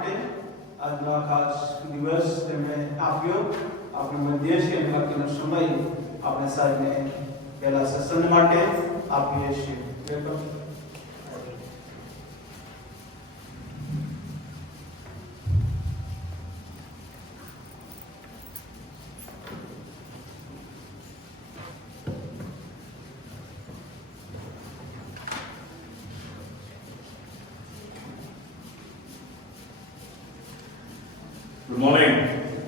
માટે આજનો આ ખાસ દિવસ તેમણે આપ્યો. આપણે મધ્ય છે એમ બાકીનો સમય આપણે સાહેબને પહેલા સત્સંગ માટે આપીએ છીએ. Good morning.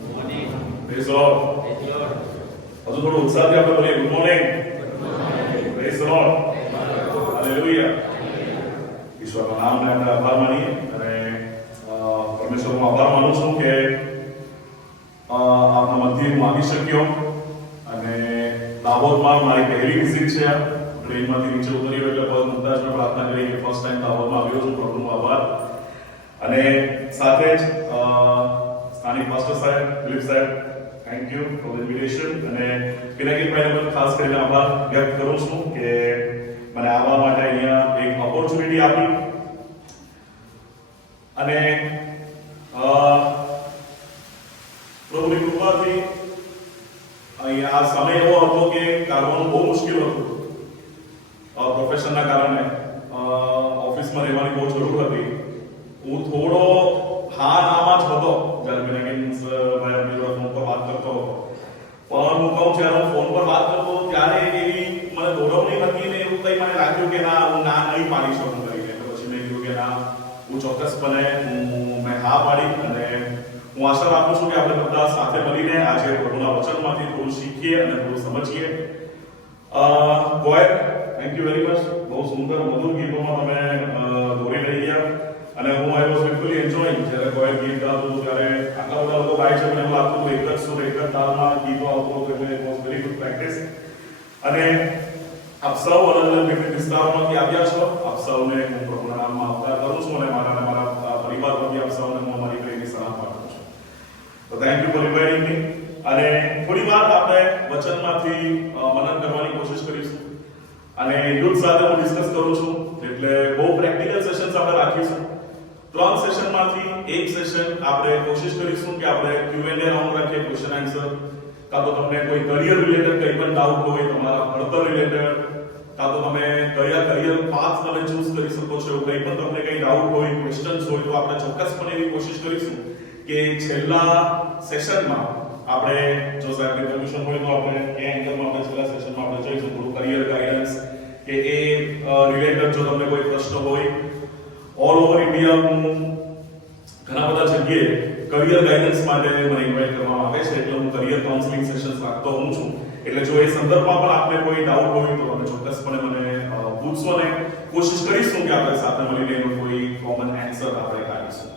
Good morning. Praise the Lord. Praise the Lord. હજુ થોડું ઉત્સાહથી આપણે બોલીએ good morning. Praise the lord. Hallelujah. ઈશ્વરના નામને આપણે આભાર માનીએ અને પરમેશ્વરનો આભાર માનું છું કે આપના મધ્ય હું આવી શક્યો અને દાહોદમાં મારી પહેલી વિઝિટ છે. ટ્રેનમાંથી નીચે ઉતર્યો એટલે પગ મૂકતા જ મેં પ્રાર્થના કરી કે ફર્સ્ટ ટાઈમ દાહોદમાં આવ્યો છું. પ્રભુનો આભાર. અને સાથે જ સ્થાનિક પાસ્ટર સાહેબ ફિલિપ સાહેબ thank you for the invitation અને પિનાકીભાઈને પણ ખાસ કરીને આભાર વ્યક્ત કરું છું કે મને આવવા માટે અહીંયા એક ઓપોર્ચ્યુનિટી આપી અને પ્રભુની કૃપાથી અહીંયા આ સમય એવો હતો કે કાઢવાનું બહુ મુશ્કેલ હતું. પ્રોફેશનના કારણે ઓફિસમાં રહેવાની બહુ જરૂર હતી. હું થોડો હા નામાં જ હતો જ્યારે પિનાકીન ભાઈ આપણી જોડે ફોન પર વાત કરતો હતો. પણ હું કહું જ્યારે હું ફોન પર વાત કરતો ત્યારે એવી મને દોરવણી હતી ને એવું કંઈ મને લાગ્યું કે ના હું ના નહીં પાડી શકું કરીને. તો પછી મેં કીધું કે ના હું ચોક્કસપણે મેં હા પાડી અને હું આશા રાખું છું કે આપણે બધા સાથે મળીને આજે પ્રભુના વચનમાંથી થોડું શીખીએ અને થોડું સમજીએ. ગોયર થેન્ક યુ વેરી મચ. બહુ સુંદર મધુર ગીતોમાં તમે દોરી લઈ ગયા અને હું આઈ વોઝ લિટરલી એન્જોયિંગ. જ્યારે ગોયર ગીત ગાતું ત્યારે આટલા બધા લોકો ગાય છે મને એવું લાગતું હતું એક જ સુર એક જ તાલમાં ગીતો આવતો હતો એટલે it was very good practice. અને આપ સૌ અલગ અલગ વિવિધ વિસ્તારોમાંથી આવ્યા છો. આપ સૌને હું પ્રભુના નામમાં આવકાર કરું છું અને મારા પરિવાર વતી આપ સૌને હું અમારી પ્રેમની સલાહ પાઠવું છું. તો થેન્ક યુ ફોર ઇન્વાઇટિંગ મી. અને થોડી વાર આપણે વચનમાંથી મનન કરવાની કોશિશ કરીશું અને યુથ સાથે હું ડિસ્કસ કરું છું એટલે બહુ પ્રેક્ટિકલ સેશન્સ આપણે રાખીશું. 3 સેશનમાંથી એક સેશન આપણે કોશિશ કરીશું કે આપણે Q&A રાઉન્ડ રાખીએ, ક્વેશ્ચન આન્સર. કાં તો તમને કોઈ કરિયર રિલેટેડ કંઈ પણ ડાઉટ હોય, તમારા ભણતર રિલેટેડ, કાં તો તમે કયા કરિયર પાથ તમે ચૂઝ કરી શકો છો, કંઈ પણ તમને કંઈ ડાઉટ હોય, ક્વેશ્ચન્સ હોય તો આપણે ચોક્કસપણે એવી કોશિશ કરીશું કે છેલ્લા સેશનમાં આપણે જો સાહેબની પરમિશન હોય તો આપણે એ એંગલમાં આપણે છેલ્લા સેશનમાં આપણે જઈશું થોડું કરિયર ગાઈડન્સ કે એ રિલેટેડ જો તમને કોઈ પ્રશ્ન હોય. ઓલ ઓવર ઇન્ડિયા હું ઘણા બધા જગ્યાએ કરિયર ગાઈડન્સ માટે મને ઇન્વાઇટ કરવામાં આવે છે એટલે હું કરિયર કાઉન્સેલિંગ સેશન્સ રાખતો હું છું. એટલે જો એ સંદર્ભમાં પણ આપને કોઈ ડાઉટ હોય તો તમે ચોક્કસપણે મને પૂછશો અને કોશિશ કરીશું કે આપણે સાથે મળીને એનો કોઈ કોમન આન્સર આપણે કાઢીશું.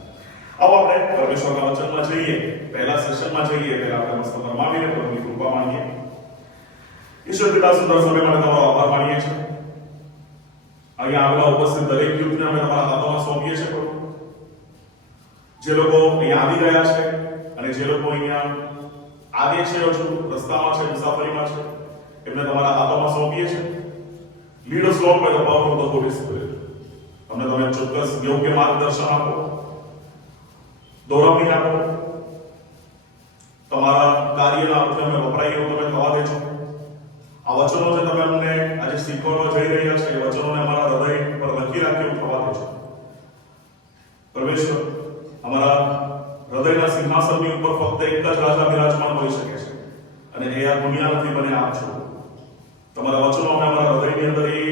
આવો આપણે પરમેશ્વરના વચનમાં જઈએ. પહેલા સેશનમાં જઈએ પહેલા આપણે મસ્ત પરમાવીને પ્રભુની કૃપા માંગીએ. ઈશ્વર પિતા સુંદર સમય માટે તમારો આભાર માનીએ છીએ. અહીંયા આવેલા ઉપસ્થિત દરેક યુથને અમે તમારા હાથોમાં સોંપીએ છીએ પ્રભુ. જે લોકો અહીંયા આવી ગયા છે અને જે લોકો અહીંયા આવે છે હજુ રસ્તામાં છે, મુસાફરીમાં છે, એમને તમારા હાથોમાં સોંપીએ છીએ. Lead us lord by the power of the holy spirit. અમને તમે ચોક્કસ યોગ્ય માર્ગદર્શન આપો, દોરવણી આપો, તમારા કાર્યના અર્થે અમે વપરાય એવું તમે થવા દેજો. આ વચનો જે તમે અમને આજે શીખવવા જઈ રહ્યા છે એ વચનોને અમારા હૃદય પર લખી રાખ્યું થવા દેજો. પરમેશ્વર, અમારા હૃદયના સિંહાસનની ઉપર ફક્ત એક જ રાજા બિરાજમાન હોઈ શકે છે અને એ આ દુનિયા નથી બને આપ છો. તમારા વચનો અમે અમારા હૃદયની અંદર એ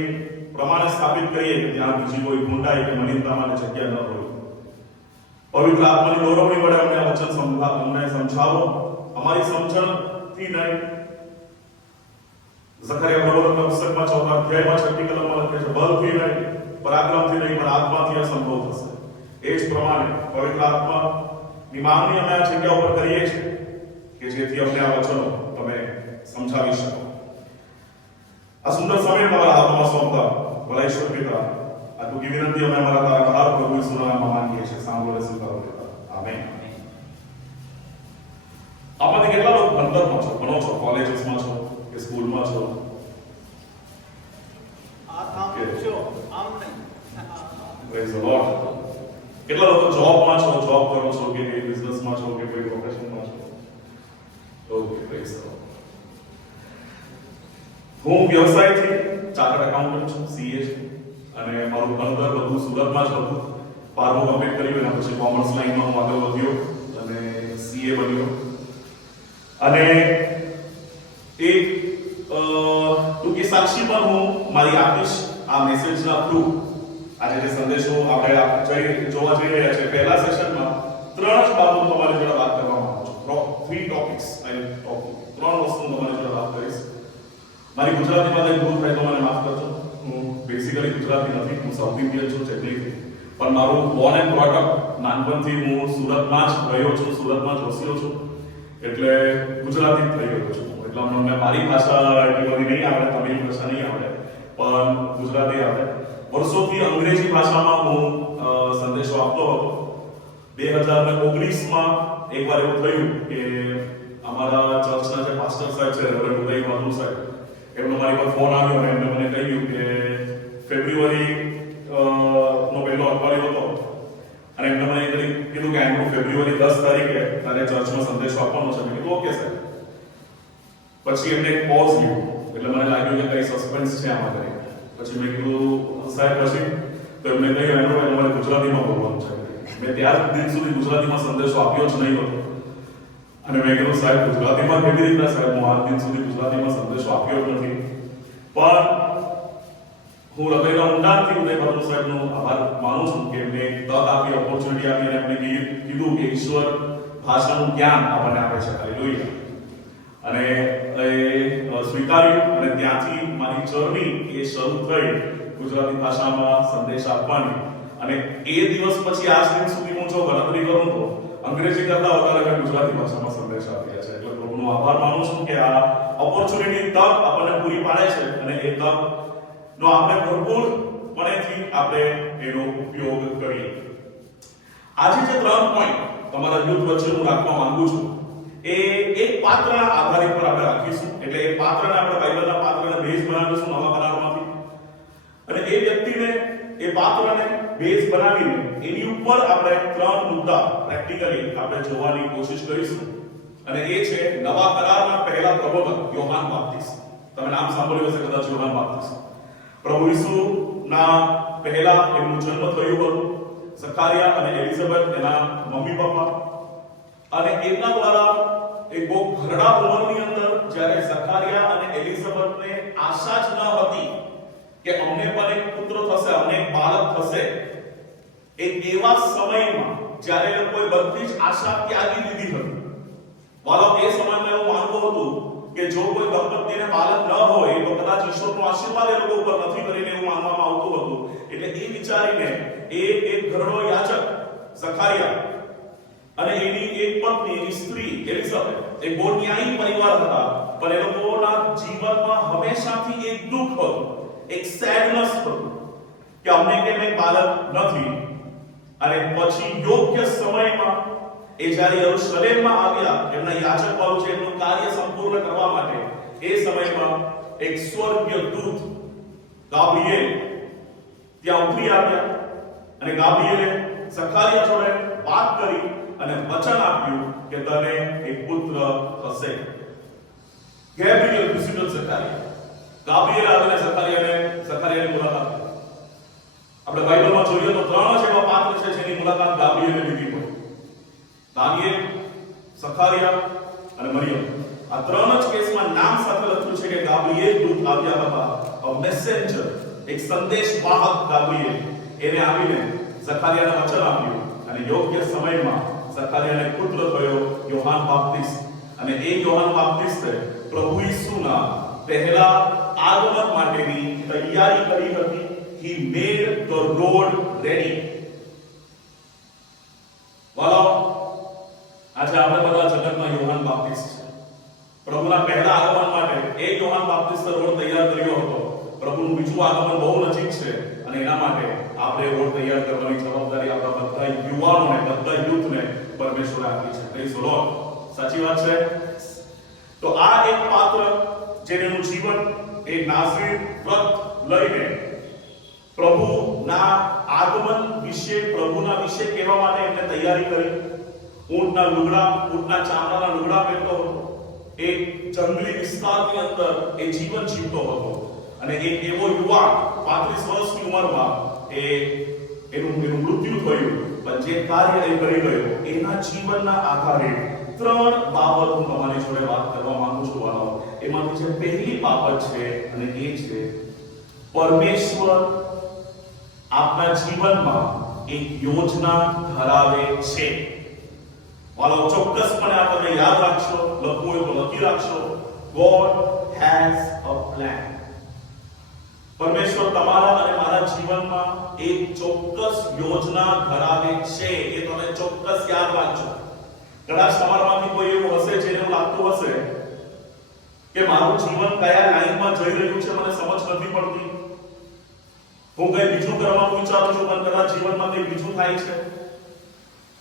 પ્રમાણે સ્થાપિત કરીએ કે ત્યાં બીજી કોઈ ગુંડાઈ કે મલિનતા માટે જગ્યા ન હોય. પવિત્ર આત્માની દોરવણી વડે અમને આ વચન અમને સમજાવો. અમારી સમજણથી નહીં. ઝકરિયા પ્રવચનના પુસ્તકમાં 4 અધ્યાયમાં 6મી કલમમાં લખે છે બળથી નહીં, પરાક્રમથી નહીં, પણ આત્માથી આ સંભવ થશે. એ જ પ્રમાણે પવિત્ર આત્માની માંગણી અમે આ જગ્યા ઉપર કરીએ છીએ કે જેથી અમને આ વચનો તમે સમજાવી શકો. આ સુંદર સમય તમારા હાથમાં સોંપતા ભલા ઈશ્વર પિતા, આ ટૂંકી વિનંતી અમે અમારા તારા મહાન પ્રભુ ઈસુના નામમાં માંગીએ છીએ. સાંભળો અને સ્વીકારો પિતા. આમેન. આમાંથી કેટલા લોકો ભણતરમાં છો, ભણો છો, કોલેજીસમાં છો કે સ્કૂલમાં છો? Praise the lord. કેટલા લોકો જોબમાં છો, જોબ જોબ કરો છો કે બિઝનેસમાં છો કે કોઈ પ્રોફેશનમાં છો? Okay, praise the lord. હું વ્યવસાયથી ચાર્ટર્ડ એકાઉન્ટન્ટ છું, સીએ છું, અને મારું ભણતર બધું સુરતમાં જ હતું. 12મું કમ્પ્લીટ કર્યું અને પછી કોમર્સ લાઈનમાં હું આગળ વધ્યો અને સીએ બન્યો. અને એક ટૂંકી સાક્ષી પણ હું મારી આપીશ આ મેસેજના થ્રુ. આજે જે સંદેશો આપણે જોવા જઈ રહ્યા છે, પહેલા સેશનમાં 3 જ બાબતો તમારી જોડે વાત કરવા માંગુ છું. 3 ટોપિક્સ આઈ ટોક. 3 વસ્તુ તમારી જોડે વાત કરીશ. મારી ગુજરાતી માં ભૂલ થાય તો મને માફ કરજો. હું બેસિકલી ગુજરાતી નથી, હું સાઉથ ઇન્ડિયન છું ચેન્નઈથી, પણ મારું બોર્ન એન્ડ બ્રોટ અપ નાનપણથી હું સુરતમાં જ રહ્યો છું, સુરતમાં જ વસ્યો છું, એટલે ગુજરાતી થઈ ગયો છું. એટલે મને મારી ભાષા એટલી બધી નહીં આવડે, તમિલ ભાષા નહીં આવડે, પણ ગુજરાતી આવડે. વર્ષોથી અંગ્રેજી ભાષામાં હું સંદેશો આપતો હતો. 2019માં એકવાર એવું થયું કે અમારા ચર્ચના જે પાસ્ટર સાહેબ છે, રેવરેન્ડ ઉદય મધુ સાહેબ, એમનો મારી પર ફોન આવ્યો અને એમણે મને કહ્યું કે ફેબ્રુઆરી નો પહેલો અઠવાડિયો હતો અને એમણે મને કીધું કે એન્ડ ફેબ્રુઆરી 10 તારીખે તારે ચર્ચમાં સંદેશો આપવાનો છે. મેં કીધું ઓકે સાહેબ. પછી એમને એક પોઝ લીધો, એટલે મને લાગ્યું કે કઈ સસ્પેન્સ છે આમાં કરી. પછી મેં કીધું સાહેબ પછી? તો એમને કહ્યું એનો તમારે ગુજરાતીમાં બોલવાનું છે. મેં ત્યાર દિન સુધી ગુજરાતીમાં સંદેશો આપ્યો જ નહીં હતો. અને મેં કીધું સાહેબ ગુજરાતીમાં કેવી રીતના? સાહેબ હું આજ દિન સુધી ગુજરાતીમાં સંદેશો આપ્યો જ નથી. પણ હું હૃદયના ઊંડાણથી ઉદય મધુ સાહેબનો આભાર માનું છું કે એમને તક આપી, ઓપોર્ચ્યુનિટી આપી અને એમને કીધું કે ઈશ્વર ભાષાનું જ્ઞાન આપણને આપે છે. હાલેલુયા. અને એ સ્વીકાર્યું અને ત્યાંથી મારી જર્ની એ શરૂ થઈ ગુજરાતી ભાષામાં સંદેશ આપવાની. અને એ દિવસ પછી આજ દિન સુધી હું જો ગણતરી કરું તો અંગ્રેજી કરતા વધારે મેં ગુજરાતી ભાષામાં સંદેશ આપ્યા છે. એટલે પ્રભુનો આભાર માનું છું કે આ ઓપોર્ચ્યુનિટી તક આપણને પૂરી પાડે છે અને એ તક નો આપણે ભરપૂરપણેથી આપણે એનો ઉપયોગ કરીએ. આજે જે 3 પોઈન્ટ તમારા યુથ વચ્ચે હું રાખવા માંગુ છું એ એક પાત્રના આધારિત પર આપણે રાખીશું. એટલે એ પાત્રને આપણે બાઇબલના પાત્રને બેઝ બનાવીશું નવા કરારમાંથી. અને એ વ્યક્તિને, એ પાત્રને બેઝ બનાવીને એની ઉપર આપણે 3 મુદ્દા પ્રેક્ટિકલી આપણે જોવાની કોશિશ કરીશું. અને એ છે નવા કરારના પહેલા પ્રબોધક યોહાન બાપ્તિસ્ત. તમે નામ સાંભળ્યું હશે કદાચ, યોહાન બાપ્તિસ્ત. પ્રભુ ઈસુના પહેલા એમનું જન્મ થયું હતું. ઝકારિયા અને એલિઝાબેથ એના મમ્મી પપ્પા, અને એમના દ્વારા એક બહુ ઘરડા ઉંમરની અંદર જ્યારે ઝકારિયા અને એલિઝાબેથને આશા જ ન હતી કે અમને પણ એક પુત્ર થશે, અમને એક બાળક થશે, એક એવા સમયમાં જ્યારે એ લોકોએ બધી જ આશા ત્યાગી દીધી હતી. વાલો એ સમયમાં એવું માનવું હતું કે જો કોઈ દંપતીને બાળક ન હોય તો કદાચ ઈશ્વરનો આશીર્વાદ એ લોકો ઉપર નથી કરીને એવું માનવામાં આવતું હતું. એટલે એ વિચારીને એક ઘરડો યાચક ઝકારિયા અને એની એક પત્ની, એની સ્ત્રી એલિઝાબેથ, એક બહુ ન્યાયી પરિવાર હતા, પણ એ લોકોના જીવનમાં હંમેશાથી એક દુઃખ હતું, એક સેડનેસ હતું કે અમને કેમ એક બાળક નથી. અને પછી યોગ્ય સમયમાં એ જ્યારે યરુશલેમમાં આવ્યા એમના યાચક વાળું છે એમનું કાર્ય સંપૂર્ણ કરવા માટે, એ સમયમાં એક સ્વર્ગીય દૂત ગાબ્રિએલ ત્યાં ઉતરી આવ્યા અને ગાબ્રિએલે ઝકારિયા જોડે વાત કરી અને વચન આપ્યું કે તને એક પુત્ર થશે. ગેબ્રિએલ વિઝિટેડ ઝકારિયા. ગાબ્રિએલ આવીને ઝકારિયાની મુલાકાત કરી. આપણે બાઇબલમાં જોઈએ તો 3 જ એવા પાત્ર છે જેની મુલાકાત ગાબ્રિએલે લીધી હોય. દાનિયેલ, ઝકારિયા અને મરિયમ. આ 3 જ કેસમાં નામ સાથે લખ્યું છે કે ગાબ્રિએલ દૂત આવ્યા હતા. અ મેસેન્જર, એક સંદેશવાહક ગાબ્રિએલ એને આવીને ઝકારિયાને વચન આપ્યું અને યોગ્ય સમયમાં ઝકારિયાને પુત્ર થયો, યોહાન બાપ્તિસ્ત. અને એ યોહાન બાપ્તિસ્તે પ્રભુ ઈસુના પહેલા આગમન માટેની તૈયારી કરી હતી. He made the road ready. વાલો આજે આપણે બધા જગતમાં યોહાન બાપ્તિસ્ત છે. પ્રભુના પહેલા આગમન માટે એ યોહાન બાપ્તિસ્તે રોડ તૈયાર કર્યો હતો. પ્રભુનું બીજું આગમન બહુ નજીક છે અને એના માટે આપણે રોડ તૈયાર કરવાની જવાબદારી આપણા બધા યુવાનોને, બધા યુથને પરમેશ્વરે આપી છે. Praise the lord. સાચી વાત છે. તો આ એક પાત્ર જેનું જીવન એક નાઝરીન વ્રત લઈને પ્રભુ ના આગમન વિશે, પ્રભુના વિશે કહેવા માટે એમને તૈયારી કરી. ઊંટના ચામડાના લુગડા પહેરતો હતો. એક જંગલી વિસ્તારની અંદર એ જીવન જીવતો હતો અને એક એવો યુવાન 35 વર્ષની ઉંમરમાં એનું મૃત્યુ થયું, પણ જે કાર્ય એ કરી ગયો એના જીવનના આધારે 3 બાબત હું તમારી જોડે વાત કરવા માંગુ છું. વાળો, એમાંથી જે પહેલી બાબત છે અને એ છે પરમેશ્વર આપના જીવનમાં એક યોજના ધરાવે છે. વાલો, ચોક્કસપણે આ તમે યાદ રાખશો, લખવું હોય તો લખી રાખશો. God has a plan. પરમેશ્વર તમારા અને મારા જીવનમાં એક ચોક્કસ યોજના ધરાવે છે. એ તમે ચોક્કસ યાદ રાખજો. કદાચ તમારામાંથી કોઈ એવું હશે જેને એવું લાગતું હશે કે મારું જીવન કયા લાઈનમાં જઈ રહ્યું છે મને સમજ નથી પડતી. હું કંઈ બીજું કરવાનું વિચારું છું પણ કદાચ જીવનમાં કંઈ બીજું થાય છે.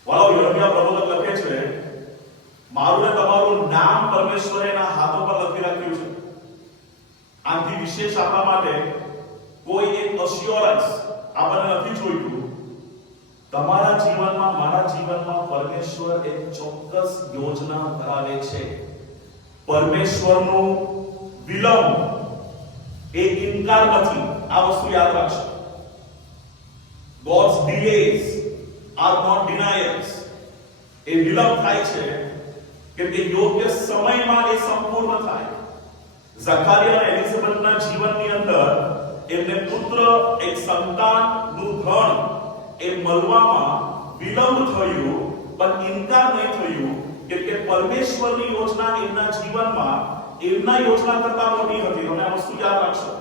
વાલો, યર્મિયા પ્રબોધક લખે છે, મારું ને તમારું નામ પરમેશ્વરે એના હાથો પર લખી રાખ્યું છે. આથી વિશેષ આપણા માટે કોઈ એક અશ્યોરન્સ આપણને નથી જોઈતું. તમારા જીવનમાં, મારા જીવનમાં પરમેશ્વર એક ચોક્કસ યોજના ધરાવે છે. પરમેશ્વરનો વિલંબ એ ઇનકાર નથી. આ વસ્તુ યાદ રાખશો. God's delays are not denials. એ વિલંબ થાય છે કે તે યોગ્ય સમયમાં એ સંપૂર્ણ થાય. ઝકારિયા અને એલિઝાબેથના જીવનની અંદર એમને પુત્ર, એક સંતાનનું ધન એ મળવામાં વિલંબ થયું, પણ ઇનકાર નહીં થયું કે પરમેશ્વરની યોજના એમના જીવનમાં એમના યોજના કરતા મોટી હતી. તમે આ વસ્તુ યાદ રાખશો.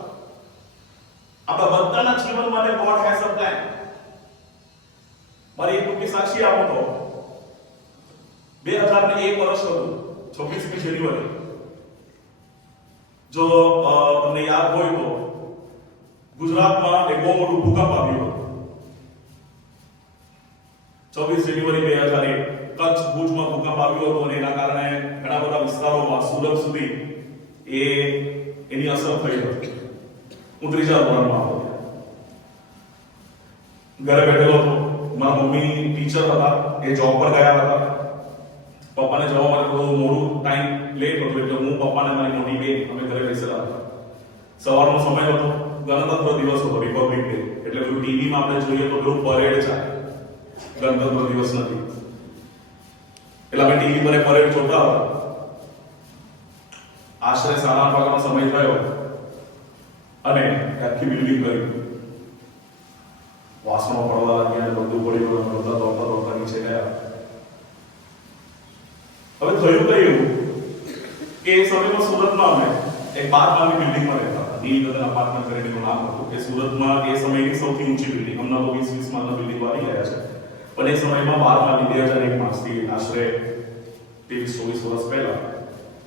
આપણા બધાના જીવન માટે God has a plan. મારી એક ટૂંકી સાક્ષી આપો તો 2001 વર્ષ હતું, 26મી જાન્યુઆરી. જો તમને યાદ હોય તો ગુજરાતમાં એક બહુ મોટું ભૂકંપ આવ્યું હતું. 24 જાન્યુઆરી 2001 કચ્છ ભુજમાં ભૂકંપ આવ્યો હતો અને એના કારણે ઘણા બધા વિસ્તારોમાં સુરત સુધી એની અસર થઈ હતી. હું 3જા ધોરણમાં હતો. ઘરે બેઠેલો હતો. મારા મમ્મી ટીચર હતા, એ જોબ પર ગયા હતા. પપ્પાને જવા માટે થોડું મોડું ટાઈમ લેટ હતો એટલે હું, પપ્પાને મારી મોટી બેન અમે ઘરે બેસેલા હતા. સવારનો સમય હતો, ગણતંત્ર દિવસ હતો, રિપબ્લિક ડે. એટલે પેલું ટીવીમાં આપણે જોઈએ તો પેલું પરેડ ચાલે, ગણતંત્ર દિવસ નથી. એટલે અમે ટીવી પર પરેડ જોતા હતા. આશરે 8:30 વાગ્યાનો સમય થયો અને આખી બિલ્ડિંગ કરી વાસણો પડવા લાગ્યા, બધું પડી ગયું. બધા દોડતા નીચે ગયા. હવે થયું કયું કે એ સમયમાં સુરતમાં અમે એક 12 માળની બિલ્ડિંગમાં રહેતા હતા. નીલકંઠન અપાર્ટમેન્ટ કરીને એનું નામ હતું. એ સુરતમાં એ સમયની સૌથી ઊંચી બિલ્ડિંગ. હમણાં તો 20 માળના બિલ્ડિંગો આવી ગયા છે, પણ એ સમયમાં 12 માળની 2001 થી આશરે 23-24 વર્ષ પહેલા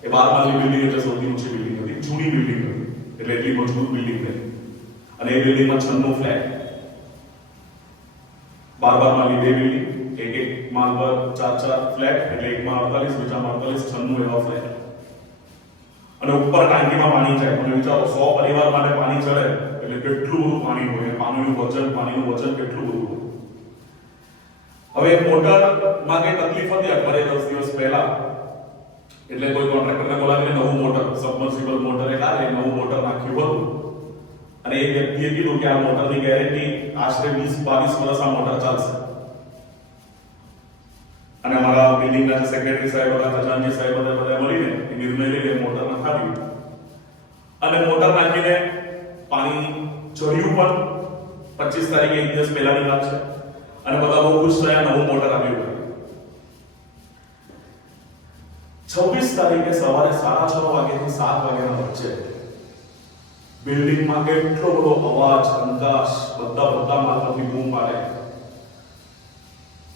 એ 12 માળની બિલ્ડિંગ એટલે સૌથી ઊંચી બિલ્ડિંગ હતી. જૂની બિલ્ડિંગ હતી એટલે એટલી મજબૂત બિલ્ડિંગ હતી. અને એ બિલ્ડિંગમાં 96 ફ્લેટ, 12 માળની 2 બિલ્ડિંગ, એક માળ પર 4 ફ્લેટ, એટલે એકમાં 48, બીજામાં 48, 96 એવા ફ્લેટ. અને ઉપર ટાંકીમાં પાણી જાય. તમે વિચારો 100 પરિવાર માટે પાણી ચડે એટલે કેટલું બધું પાણી હોય. પાણીનું વજન કેટલું બધું હોય. હવે મોટરમાં કઈ તકલીફ હતી અઠવાડિયે 10 દિવસ પહેલા, એટલે કોઈ કોન્ટ્રાક્ટરને બોલાવીને નવું મોટર, સબમર્સિબલ મોટર નવું મોટર નાખ્યું હતું. અને એ વ્યક્તિએ કીધું કે આ મોટરની ગેરંટી આશરે 20-22 વર્ષ આ મોટર ચાલશે. અને અમારા બિલ્ડિંગના જે સેક્રેટરી સાહેબ હતા, ખજાનચી સાહેબ હતા, બધા મળીને એ નિર્ણય લઈને મોટર નખાવ્યું. અને મોટર નાખીને પાણી ચડ્યું પણ 25 તારીખે, એક દિવસ પહેલાની વાત છે. અને બધા બહુ ખુશ થયા, નવું મોટર આવ્યું. 26 તારીખે સવારે 6:30 વાગ્યાથી 7 વાગ્યાના વચ્ચે બિલ્ડિંગમાં કેટલો બધો અવાજ, અંકાશ, બધા માથાથી બૂમ પાડે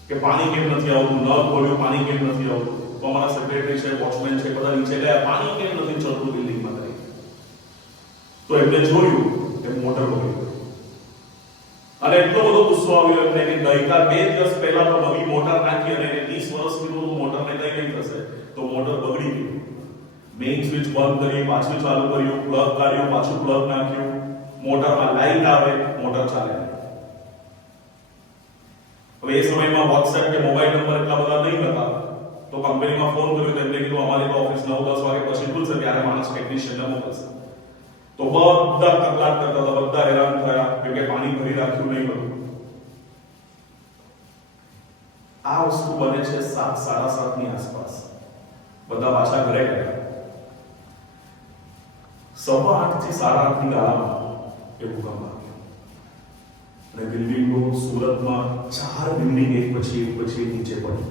કે પાણી કેમ નથી આવતું, નળ ખોલ્યું, પાણી કેમ નથી આવતું. તો અમારા સેક્રેટરી છે, વોચમેન છે, બધા નીચે ગયા, પાણી કેમ નથી ચડતું બિલ્ડિંગમાં કરી. તો એમને જોયું કે મોટર બગડી ગઈ. અને એટલો બધો ગુસ્સો આવ્યો એમને કે ગઈકાલ 2 દિવસ પહેલા તો નવી મોટર નાખી અને 30 વર્ષથી બધું મોટરને કઈ નહીં થશે, તો મોટર બગડી ગઈ. મેઇન સ્વિચ બંધ કરી, પાછું ચાલુ કર્યું, પ્લગ કાઢ્યું, પાછું પ્લગ નાખ્યું, મોટરમાં લાઈટ આવે, મોટર ચાલે. હવે એ સમયમાં WhatsApp કે મોબાઈલ નંબર એટલા બધા નહીં હતા, તો કંપનીમાં ફોન કર્યો તો એમને કીધું અમારી તો ઓફિસ 9-10 વાગે પછી ખુલશે, ત્યારે માણસ ટેકનિશિયનને મોકલશે. તો બધા કકળાટ કરતા હતા, બધા હેરાન થયા કેમ કે પાણી ભરી રાખ્યું નહીં હતું. આ વસ્તુ બને છે 7:30 ની આસપાસ. બધા પાછા ઘરે ગયા. 8:15 થી 8:30 ની ગાળામાં એ ભૂકંપ આવ્યો અને બિલ્ડિંગો સુરતમાં 4 બિલ્ડિંગ એક પછી નીચે પડી.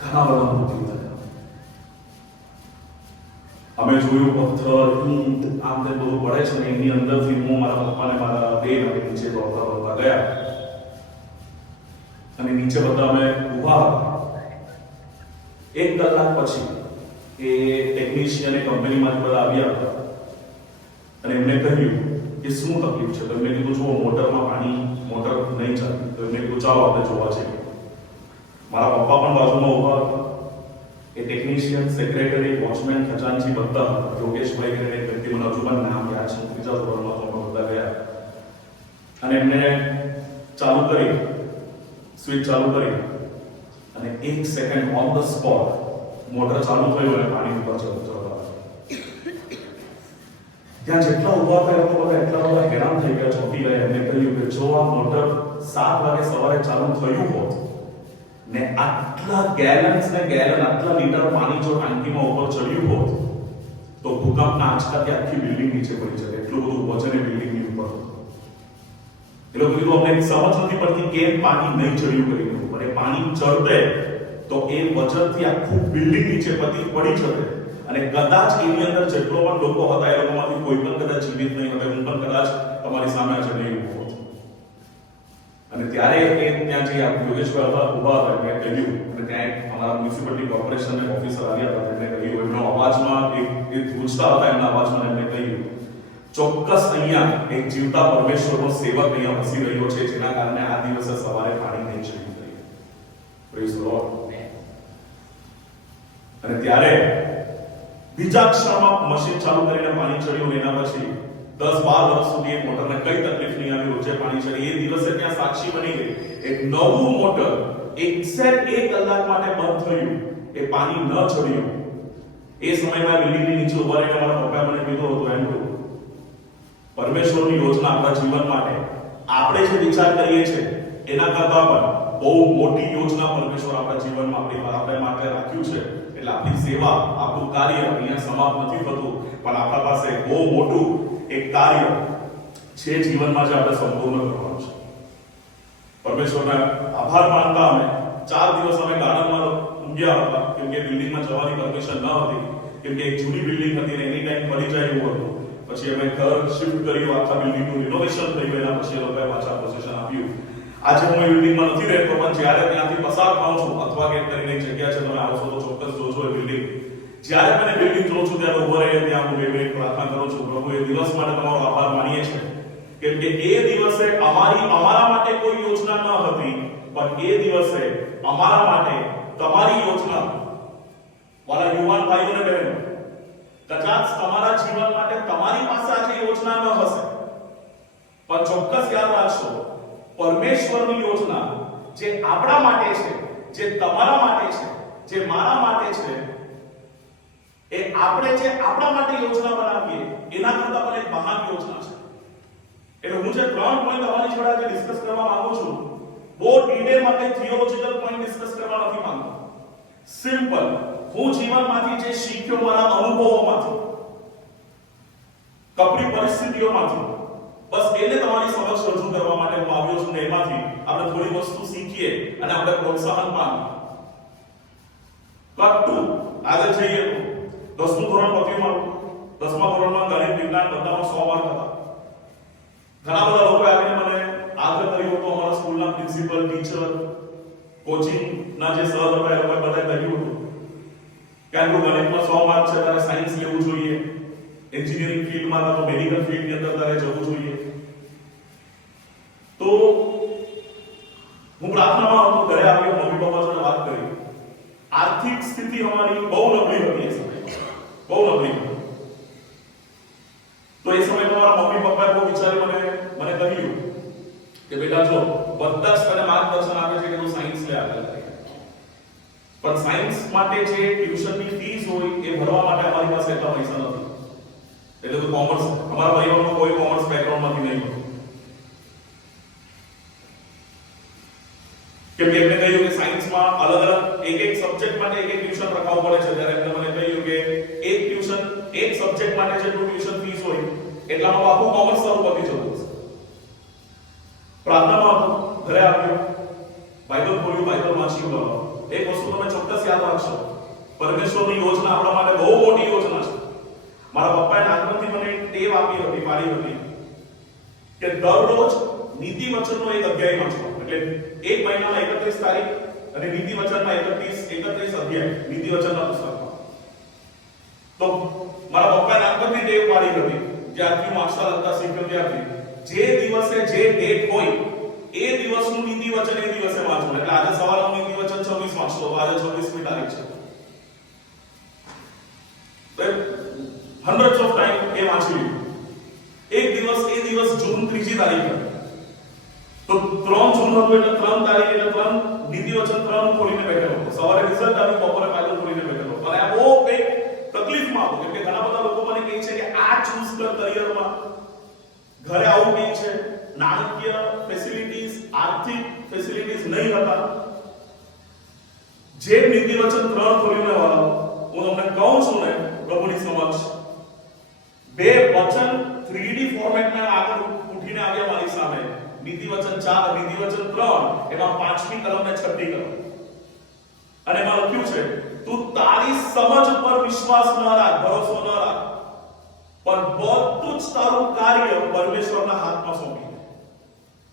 ઘણા બધા મૃત્યુ થયા. અમે જોયું પથ્થર ઈંટ આમ તે બધું પડે છે ને એની અંદરથી હું મારા પપ્પાને મારા બેન અમે નીચે દોડતા ગયા અને નીચે બધા અમે ઊભા હતા. 1 કલાક પછી એ ટેકનિશિયને કંપનીમાંથી બધા આવ્યા હતા અને એમને કહ્યું કે શું તકલીફ છે. તો એમને કીધું જુઓ મોટર નહીં ચાલે. તો એમને કીધું ચાલો આપણે જોવા જઈએ. મારા પપ્પા પણ બાજુમાં ઊભા હતા. એ ટેકનિશિયન, સેક્રેટરી, વોચમેન, ખજાનચી બધા યોગેશભાઈ કરીને એક વ્યક્તિ, મને હજુ પણ નામ યાદ છે, ત્રીજા ધોરણમાં તો અમે બધા ગયા અને એમને સ્વિચ ચાલુ કરી અને 1 second on the spot motor ચાલુ થયું અને પાણી ઉપર ચડવા. ત્યાં જેટલા ઉભા હતા એ લોકો બધા એટલા બધા હેરાન થઈ ગયા, ચોંકી ગયા. એમને કહ્યું કે જો આ મોટર 7 વાગે સવારે ચાલુ થયું હોત ને આટલા ગેલન આટલા લીટર પાણી જો ટાંકીમાં ઉપર ચડ્યું હોત તો ભૂકંપના આંચકાથી આખી બિલ્ડિંગ નીચે પડી શકે. એટલું બધું વજન એ બિલ્ડિંગની ઉપર હતું. એ લોકો કીધું અમને સમજ નથી પડતી કેમ પાણી નહીં ચડ્યું કરીને, પણ એ પાણી ચડતે તો એ વજનથી આખું બિલ્ડિંગ નીચે પડી શકે અને કદાચ એની અંદર જેટલો પણ લોકો હતા એ લોકોમાંથી કોઈ પણ કદાચ જીવિત નહીં હતા. હું પણ કદાચ તમારી સામે આજે નહીં ઊભો હતો. અને ત્યારે એ ત્યાં જે યોગેશભાઈ ઊભા હતા એમને કહ્યું અને ત્યાં અમારા મ્યુનિસિપાલિટી કોર્પોરેશનના ઓફિસર આવ્યા હતા. એમને કહ્યું, એમનો અવાજમાં એક પૂછતા હતા, એમના અવાજમાં એમને કહ્યું ચોક્કસ અહીંયા એક જીવતા પરમેશ્વરનો સેવક અહીંયા વસી રહ્યો છે જેના કારણે આ દિવસે સવારે પાણી નહીં ચડ્યું. Praise the lord. અને ત્યારે બીજા ક્ષણમાં મશીન ચાલુ કરીને પાણી ચડ્યું. એના પછી 10-12 વર્ષ સુધી એ મોટરને કઈ તકલીફ નહીં આવી, રોજે પાણી ચડે. એ દિવસે ત્યાં સાક્ષી બની ગઈ. એક નવું મોટર એક્ઝેક્ટ 1 કલાક માટે બંધ થયું, એ પાણી ન ચડ્યું. એ સમયમાં બિલ્ડિંગની નીચે ઉભા રહીને મારા પપ્પાએ મને કીધું હતું, એમ પરમેશ્વરની યોજના આપણા જીવન માટે આપણે જે વિચાર કરીએ છીએ એના કરતા પણ બહુ મોટી યોજના પરમેશ્વર આપણા જીવનમાં આપણે માટે રાખ્યું છે. એટલે આપણી સેવા, આપણું કાર્ય અહીંયા સમાપ્ત નથી થતું, પણ આપણા પાસે બહુ મોટું એક કાર્ય છે જીવનમાં જે આપણે સંપૂર્ણ કરવાનું છે. પરમેશ્વરના આભાર માનતા અમે 4 દિવસ અમે ગાર્ડનમાં ઊંઘ્યા હતા કેમ કે બિલ્ડિંગમાં જવાની પરમિશન ન હતી, કેમ કે એક જૂની બિલ્ડિંગ હતી ને એની ટાઈમ પડી જાય એવું હતું. પછી અમે ઘર શિફ્ટ કર્યું, આખા બિલ્ડિંગનું રિનોવેશન થઈ ગયું. એના પછી એ લોકોએ પાછા પોઝિશન આપ્યું. આજે હું એ બિલ્ડિંગમાં નથી રહેતો, પણ જ્યારે ત્યાંથી પસાર થાઉં છું, અથવા ગેટ કરીને એક જગ્યા છે, તમે આવશો તો ચોક્કસ જોજો એ બિલ્ડિંગ. જ્યારે મને બિલ્ડિંગ જોઉં છું ત્યારે ઉભા રહીને ત્યાં હું 2 મિનિટ પ્રાર્થના કરું છું, પ્રભુ એ દિવસ માટે તમારો આભાર માનીએ છીએ કેમ કે એ દિવસે અમારા માટે કોઈ યોજના ન હતી, પણ એ દિવસે અમારા માટે તમારી યોજના. વાલા યુવાન ભાઈઓ અને બહેનો, કદાચ તમારા જીવન માટે તમારી પાસે આજે યોજના ન હશે, પણ ચોક્કસ યાદ રાખશો પરમેશ્વરની યોજના જે આપણા માટે છે, જે તમારા માટે છે, જે મારા માટે છે, એ આપણે જે આપણા માટે યોજના બનાવીએ એના કરતા પણ એક મહાન યોજના છે. એટલે હું જે 3 પોઈન્ટ તમારી જોડે આજે ડિસ્કસ કરવા માંગુ છું, બહુ ડિટેલમાં કે થિયોલોજીકલ પોઈન્ટ ડિસ્કસ કરવા નથી માંગતો. સિમ્પલ, હું જીવનમાંથી જે શીખ્યો, મારા અનુભવોમાંથી, કપરી પરિસ્થિતિઓમાંથી, બસ એને તમારી સમક્ષ રજૂ કરવા માટે હું આવ્યો છું. ને એમાંથી આપણે થોડી વસ્તુ શીખીએ અને આપણે પ્રોત્સાહન પામીએ. કટ ટુ આજે જઈએ તો 10મું ધોરણ પત્યું મારું. 10મા ધોરણમાં ગણિત, વિજ્ઞાન બધામાં 100 માર્ક હતા. ઘણા બધા લોકો આવીને મને આગ્રહ કર્યો હતો, અમારા સ્કૂલના પ્રિન્સિપલ, ટીચર, કોચિંગ ના જે સર હતા એ લોકોએ બધાએ કહ્યું હતું કે આનું ગણિતમાં 100 માર્ક છે, તારે સાયન્સ લેવું જોઈએ, એન્જિનિયરિંગ ફિલ્ડમાં તો મેડિકલ ફિલ્ડની અંદર તારે જવું જોઈએ. તો હું પ્રાર્થનામાં હતો, ઘરે આવ્યો, મમ્મી પપ્પા જોડે વાત કરી. આર્થિક સ્થિતિ અમારી બહુ નબળી હતી એ સમયે, બહુ નબળી હતી. તો એ સમયમાં મારા મમ્મી પપ્પાએ બહુ વિચારી મને કહ્યું કે બેટા જો બધા જ તને માર્ગદર્શન આપે છે કે તું સાયન્સ લે આગળ કરી. પણ સાયન્સ માટે જે ટ્યુશનની ફીસ હોય એ ભરવા માટે અમારી પાસે એટલા પૈસા નથી. એટલે તો કોમર્સ, અમારા પરિવારમાં કોઈ કોમર્સ બેકગ્રાઉન્ડમાંથી નહીં હતું. કેમ કે એમને કહ્યું કે સાયન્સમાં અલગ અલગ એક સબ્જેક્ટ માટે એક ટ્યુશન રખાવવું પડે છે. ત્યારે એમને મને કહ્યું કે એક ટ્યુશન, એક સબ્જેક્ટ માટે જેટલું ટ્યુશન ફીસ હોય એટલામાં આખું કોમર્સ શરૂ પતી જતું હશે. પ્રાર્થનામાં હતું, ઘરે આવ્યો, બાઇબલ ખોલ્યું, બાઇબલ વાંચ્યું. એક વસ્તુ તમે ચોક્કસ યાદ રાખશો, પરમેશ્વરની યોજના આપણા માટે બહુ મોટી યોજના છે. મારા પપ્પાએ નાનપણથી મને ટેવ આપી હતી, પાડી હતી કે દરરોજ નીતિ વચનનો એક અધ્યાય વાંચવો. એટલે એક મહિનામાં 31 તારીખ અને નીતિ વચનના 31 અધ્યાય નીતિ વચનના પુસ્તકમાં. તો મારા પપ્પાએ નાનપણથી ટેવ પાડી હતી, જ્યારથી હું અક્ષર લખતા શીખ્યો ત્યારથી જે દિવસે જે ડેટ હોય એ દિવસનું નીતિ વચન એ દિવસે વાંચવું. એટલે આજે સવારે હું નીતિ વચન 26 વાંચતો, તો આજે 26મી તારીખ છે. તો hundreds of time એ વાંચી લીધું. એક દિવસ એ દિવસ જૂન 3જી તારીખે, તો 3 જૂન હતું એટલે 3 તારીખ એટલે 3 નીતિ વચન 3 ખોલીને બેઠેલો. સવારે રિઝલ્ટ આવ્યું, બપોરે બાઇબલ ખોલીને બેઠેલો. અને આ બહુ એક તકલીફમાં હતો, કેમ કે ઘણા બધા લોકો મને કહે છે કે આ ચૂઝ કર કરિયરમાં. ઘરે આવું કહે છે, નાણાકીય ફેસિલિટીઝ, આર્થિક ફેસિલિટીઝ નહીં હતા. જે નીતિ વચન 3 ખોલીને વાળો હું તમને કહું છું ને પ્રભુની સમક્ષ, બે વચન 3D ફોર્મેટમાં આગળ ઉઠીને આવ્યા મારી સામે. નીતિ વચન 4, નીતિ વચન 3, એમાં 5મી કલમ ને 6મી કલમ. અને એમાં લખ્યું છે, તું તારી સમજ પર વિશ્વાસ ન રાખ, ભરોસો ન રાખ, પણ બધું જ તારું કાર્ય પરમેશ્વરના હાથમાં સોંપી દે.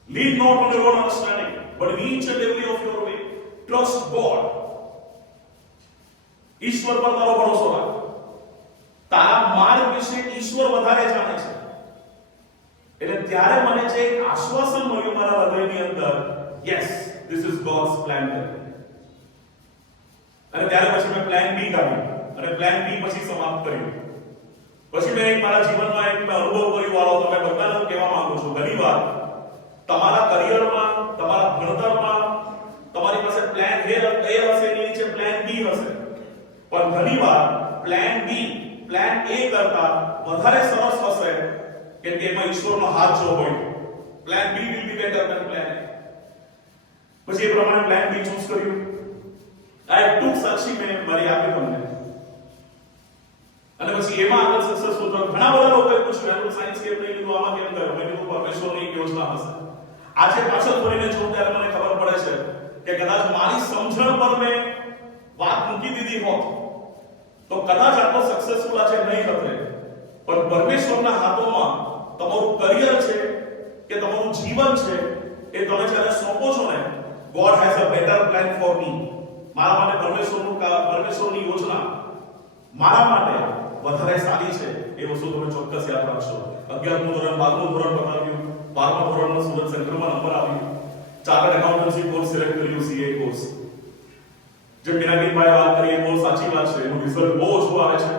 Lean not on your own understanding, but in each and every of your way trust God. ઈશ્વર પર તારો ભરોસો રાખ. તારા માર્ગ વિશે ઈશ્વર વધારે જાણે છે. એટલે ત્યારે મને જે એક આશ્વાસન મળ્યું મારા હૃદયની અંદર, yes, this is God's plan. અને ત્યારે પછી મેં પ્લાન બી કાઢ્યું અને પ્લાન બી પછી સમાપ્ત કર્યું. પછી મેં મારા જીવનમાં એક અનુભવ કર્યો વાળો તમે બધાને હું કહેવા માંગુ છું. ઘણીવાર તમારા કરિયરમાં, તમારા ભણતરમાં તમારી પાસે પ્લાન A હશે, એની નીચે પ્લાન B હશે. પણ ઘણીવાર પ્લાન B પ્લાન A કરતા વધારે સરસ હશે, કેમ કે એમાં ઈશ્વરનો હાથ જો હોય. Plan B will be better than plan A. પછી એ પ્રમાણે પ્લાન B ચૂઝ કર્યું. આ એક ટૂંક સાક્ષી મેં મારી આપી તમને. અને પછી એમાં આગળ સક્સેસફુલ થયો. ઘણા બધા લોકોએ પૂછ્યું, આનું સાયન્સ કેમ નહીં લીધું, આમાં કેમ ગયો? મેં કીધું પરમેશ્વરની એક યોજના હશે. આજે પાછળ ફરીને જોઉં ત્યારે મને ખબર પડે છે કે કદાચ મારી સમજણ પર મેં વાત મૂકી દીધી હોત તો કદાચ આટલો સક્સેસફુલ આજે નહીં હતે. પણ પરમેશ્વરના હાથોમાં તમારું કરિયર છે કે તમારું જીવન છે, એ તમે જ્યારે સોંપો છો ને, God has a better plan for me. મારા માટે પરમેશ્વરની યોજના મારા માટે વધારે સારી છે. એ વસ્તુ તમે ચોક્કસ યાદ રાખશો. 11મું ધોરણ, 12મું ધોરણ પતાવ્યું, 12મા ધોરણમાં સુરત સેન્ટ્રલમાં નંબર આવ્યો, ચાર્ટર્ડ એકાઉન્ટન્સી કોર્સ સિલેક્ટ કર્યો, CA કોર્સ. જે પિનાકીભાઈ વાત કરી એ બહુ સાચી વાત છે. એનું રિઝલ્ટ બહુ ઓછું આવે છે.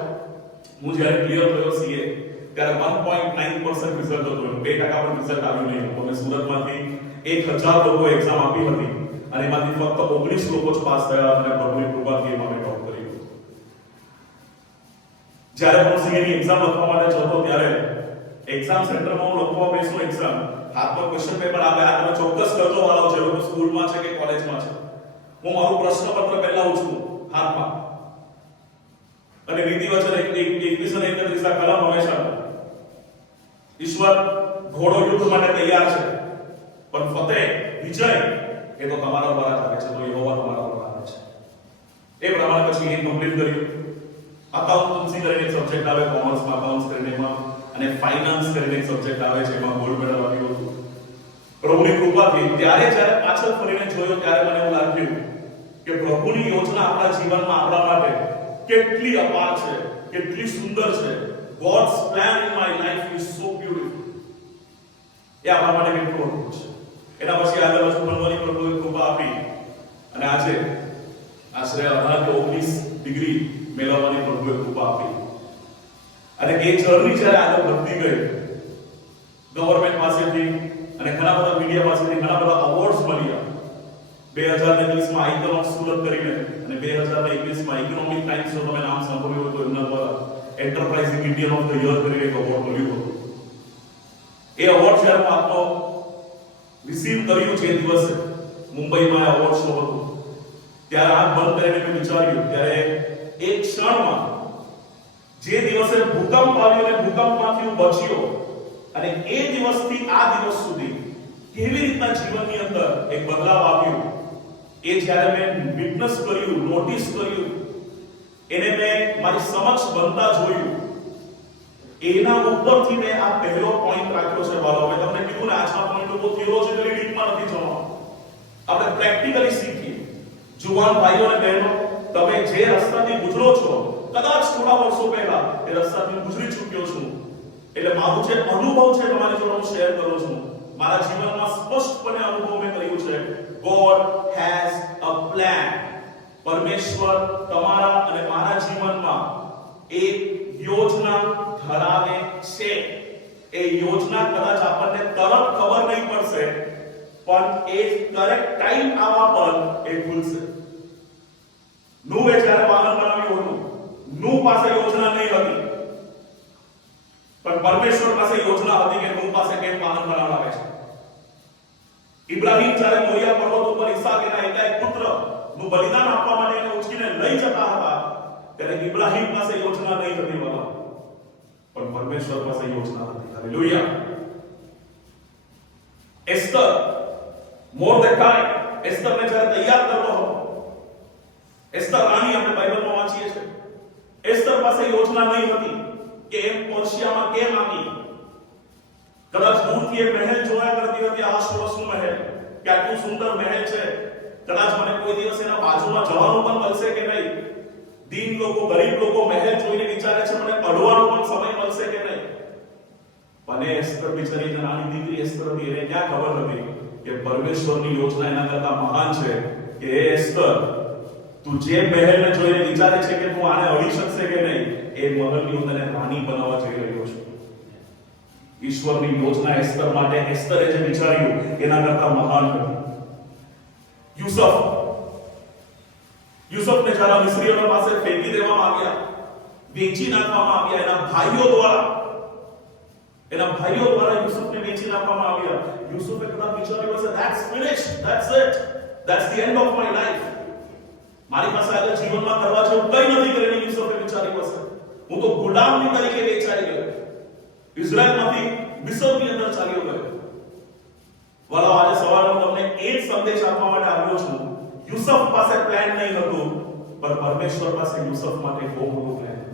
હું જ્યારે ક્લિયર થયો CA ત્યારે 1.9% રિઝલ્ટ હતું. 2% પણ રિઝલ્ટ આવ્યું નહીં. અમે સુરતમાંથી 1000 લોકો એક્ઝામ આપી હતી અને એમાંથી ફક્ત 19 લોકો જ પાસ થયા અને પ્રભુની કૃપાથી એમાં મેં ટોપ કર્યું. જ્યારે હું CA ની એક્ઝામ લખવા માટે જતો ત્યારે એક્ઝામ સેન્ટરમાં હું લખવા બેસું એક્ઝામ, હાથમાં ક્વેશ્ચન પેપર આવે, આ તમે ચોક્કસ કરજો વાળો છે, લોકો સ્કૂલમાં છે કે કોલેજમાં છે. હું મારું પ્રશ્નપત્ર પહેલા ઉચકું હાથમાં અને નીતિ વચન 21 કલમ હંમેશા, ઈશ્વર ઘોડો યુદ્ધ માટે તૈયાર છે પણ ફતેહ, વિજય એ તો તમારા ઉપર આવે છે. તો યહોવા તમારા ઉપર આવે છે. એ પ્રમાણે પછી એ કમ્પ્લીટ કર્યું. અકાઉન્ટન્સી કરીને એક સબ્જેક્ટ આવે કોમર્સમાં, અકાઉન્ટ્સ કરીને એમાં, અને ફાઇનાન્સ કરીને એક સબ્જેક્ટ આવે છે, એમાં ગોલ્ડ મેડલ આવ્યું હતું પ્રભુની કૃપાથી. ત્યારે જ્યારે પાછળ ફરીને જોયો ત્યારે મને એવું લાગ્યું કે પ્રભુની યોજના આપણા જીવનમાં આપણા માટે કેટલી અપાર છે, કેટલી સુંદર છે. God's plan in my life is so beautiful. એ આપણા માટે કેટલું અદ્ભુત છે. એના પછી આગળ વસ્તુ ભણવાની પ્રભુએ કૃપા આપી અને આજે આશરે 18 કે 19 ડિગ્રી મેળવવાની પ્રભુએ કૃપા આપી. અને એ જર્ની જ્યારે આગળ વધતી ગઈ ગવર્નમેન્ટ પાસેથી અને અને ઘણા બધા મીડિયા પાસેથી ઘણા બધા અવોર્ડ્સ મળ્યા. 2020 માં આઇકન ઓફ સુરત કરીને અને 2021 માં ઇકોનોમિક ટાઈમ્સ નો તમે નામ સાંભળ્યું હોય તો એમના દ્વારા એન્ટરપ્રાઇઝિંગ ઇન્ડિયન ઓફ ધ યર કરીને એક અવોર્ડ મળ્યો હતો. એ અવોર્ડ જ્યારે હું આપનો રિસીવ કર્યું છે એ દિવસે મુંબઈમાં અવોર્ડ શો હતો, ત્યારે આંખ બંધ કરીને મેં વિચાર્યું ત્યારે એક ક્ષણમાં જે દિવસે ભૂકંપ આવ્યો અને ભૂકંપમાંથી હું બચ્યો અને એ દિવસથી આ દિવસ સુધી કેવી રીતના જીવનની અંદર એક બદલાવ આવ્યો એ જ્યારે મેં વિટનેસ કર્યું, નોટિસ કર્યું, એને મેં મારી સમક્ષ બનતા જોયું, એના ઉપરથી મેં આ પહેલો પોઈન્ટ રાખ્યો છે. વાલો, મેં તમને કીધું ને આજના પોઈન્ટ બહુ થિયોલોજીકલી ડીપમાં નથી જવાનું, આપણે પ્રેક્ટિકલી શીખીએ. જુવાન ભાઈઓ અને બહેનો, તમે જે રસ્તાથી ગુજરો છો, કદાચ થોડા વર્ષો પહેલા એ રસ્તાથી ગુજરી ચૂક્યો છું, એટલે મારું જે અનુભવ છે તમારી જોડે હું શેર કરું છું. મારા જીવનમાં સ્પષ્ટપણે અનુભવ મેં કર્યું છે. God has a plan. પરમેશ્વર તમારા અને મારા જીવનમાં એક યોજના ધરાવે છે. એ યોજના કદાચ આપણને તરત ખબર નહીં પડશે, પણ એ કરેક્ટ ટાઈમ આવવા પર એ ખુલશે. નૂહે જ્યારે વાહન બનાવ્યું હતું, નૂહ પાસે યોજના નહીં હતી, પણ પરમેશ્વર પાસે યોજના હતી કે નૂહ પાસે કેમ વાહન બનાવડાવે છે. ઇબ્રાહીમ જ્યારે મોરિયા પર્વત ઉપર ઈસાક એના એકાએક પુત્રનું બલિદાન આપવા માટે એને ઉચકીને લઈ જતા હતા, ત્યારે ઇબ્રાહીમ પાસે યોજના નહીં હતી વાલા, પણ પરમેશ્વર પાસે યોજના હતી. હાલેલુયા. એસ્તર, મોર્દેખાઈ એસ્તરને જ્યારે તૈયાર કરતો હતો, એસ્તર રાણી આપણે બાઇબલમાં વાંચીએ છીએ, એસ્તર પાસે યોજના નહીં હતી કે એમ પર્શિયામાં કેમ આવી. કદાચ દૂરથી એ મહેલ જોયા કરતી હતી, આશીર્વાદનું મહેલ, કે આટલું સુંદર મહેલ છે, કદાચ મને કોઈ દિવસ એના બાજુમાં જવાનું પણ મળશે કે નહીં. દીન લોકો, ગરીબ લોકો મહેલ જોઈને વિચારે છે મને પડવાનો પણ સમય મળશે કે નહીં. પણ એસ્તર બિચારી નાની દીકરી એસ્તર હતી, એને ક્યાં ખબર હતી કે પરમેશ્વરની યોજના એના કરતા મહાન છે. કે એસ્તર, તું જે મહેલને જોઈને વિચારે છે કે તું આને અડી શકશે કે નહીં, એ મહેલની હું તને રાણી બનાવવા જઈ રહ્યો છું. ઈશ્વરની યોજના એસ્તર માટે, એસ્તરે જે વિચાર્યું એના કરતા મહાન હતી. યુસુફને જ્યારે મિસ્રીઓના પાસે ફેંકી દેવામાં આવ્યા, વેચી નાખવામાં આવ્યા એના ભાઈઓ દ્વારા યુસુફને વેચી નાખવામાં આવ્યા. યુસુફે કદાચ વિચાર્યું હશે, that's finished, that's it, that's the end of my life. મારી પાસે આગળ જીવનમાં કરવા જેવું કંઈ નથી કરીને યુસુફે વિચાર્યું હશે, હું તો ગુલામની તરીકે વેચાઈ ગયો, ઇઝરાયલમાંથી મિસ્રની અંદર ચાલ્યો ગયો. વાલો, આજે સવારે હું તમને એ જ સંદેશ આપવા માટે આવ્યો છું. યુસુફ પાસે પ્લાન નહીં હતું, પણ પરમેશ્વર પાસે યુસુફ માટે બહુ મોટો પ્લાન હતો.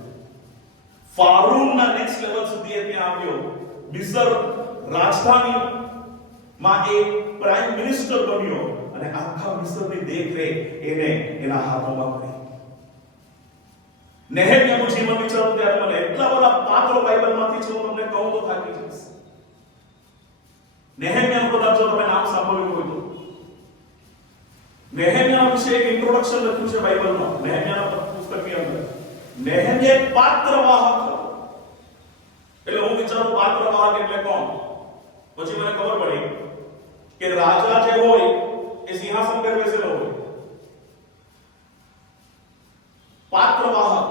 ફારૂનના નેક્સ્ટ લેવલ સુધી એ ત્યાં આવ્યો. મિસ્ર રાજધાનીમાં એક પ્રાઇમ મિનિસ્ટર બન્યો અને આખા મિસ્રની દેખરેખ એને એના હાથોમાં મળી. નેહેમિયાનું જીવન વિચારું ત્યારે મને એટલા બધા પાત્રો બાઇબલમાંથી છે, હું તમને કહું તો થાકી જઈશ. નેહેમિયાનું કદાચ જો તમે નામ સાંભળ્યું હોય તો, નેહેમિયા વિશે એક ઇન્ટ્રોડક્શન લખ્યું છે બાઇબલમાં, નેહેમિયાના પુસ્તકની અંદર. નેહેમિયા એક પાત્રવાહક હતો. એટલે હું વિચારું પાત્રવાહક એટલે કોણ? પછી મને ખબર પડી કે રાજા જે હોય એ સિંહાસન પર બેસેલો હોય. પાત્રવાહક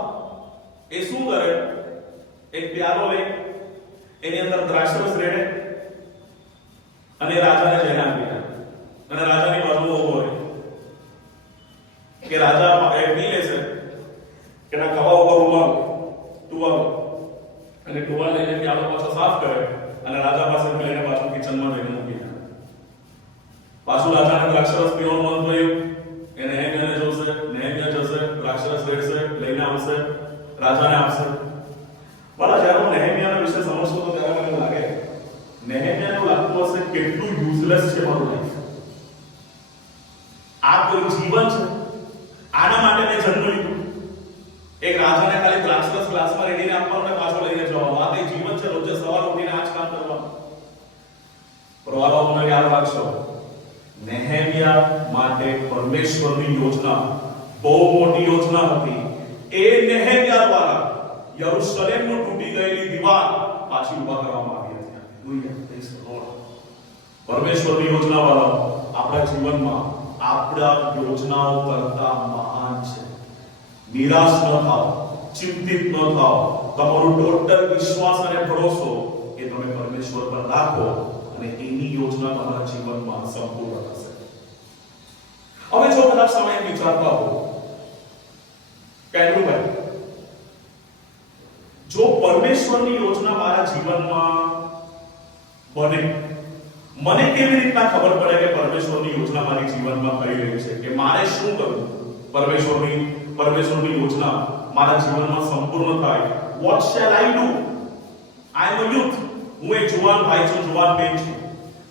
એ શું કરે? એક પ્યાલો લે, એની અંદર દ્રાક્ષરસ રેડે અને રાજાને જઈને આપી દે, અને રાજાની બાજુમાં ઉભો રહે કે રાજા એ પી લેશે કે ના ખવા ઉપર રૂમાલ ટુવાલ, અને ટુવાલ લઈને પ્યાલો પાછો સાફ કરે અને રાજા પાસે લઈને પાછું કિચનમાં જઈને મૂકી દે. પાછું રાજાને દ્રાક્ષરસ પીવાનું મન થયું, એને નેહેમિયાને જોશે, નેહેમિયા જશે, દ્રાક્ષરસ રેડશે, લઈને આવશે, રાજાને આપશે. વાલા, જ્યારે હું નેહેમિયાના વિશે સમજતો તો ત્યારે મને લાગે, નેહેમિયાને એવું લાગતું હશે કેટલું યુઝલેસ છે મારું લાઈફ. આ કોઈ જીવન છે? આના માટે મેં જન્મ લીધું? એક રાજાને ખાલી દ્રાક્ષરસ ગ્લાસમાં રેડીને આપવાનું ને પાછો લઈને જવાનું, આ કઈ જીવન છે? રોજે સવાર ઉઠીને આ જ કામ કરવાનું? પરવાળાઓને યાદ રાખશો, નેહેમિયા માટે પરમેશ્વરની યોજના બહુ મોટી યોજના હતી. એ નેહેમિયા દ્વારા યરુશલેમનું તૂટી ગયેલી દીવાલ પાછી ઊભા કરવામાં આવી હતી. Hallelujah, praise the Lord. પરમેશ્વરની યોજનાવાળા આપણા જીવનમાં આપણા યોજનાઓ કરતા મહાન છે. નિરાશ ન થાઓ, ચિંતિત ન થાઓ. તમારો ટોટલ વિશ્વાસ અને ભરોસો એ તમે પરમેશ્વર પર રાખો અને એની યોજના તમારા જીવનમાં સંપૂર્ણ થશે. હવે જો કદાચ તમે વિચારતા હો કેન્દ્રુભાઈ, જો પરમેશ્વરની યોજના મારા જીવનમાં બને, મને કેવી રીતના ખબર પડે કે પરમેશ્વરની યોજના મારી જીવનમાં થઈ રહી છે, કે મારે શું કરવું પરમેશ્વરની યોજના મારા જીવનમાં સંપૂર્ણ થાય? What shall I do? I am a youth. હું એક જુવાન ભાઈ છું, જુવાન બેન છું.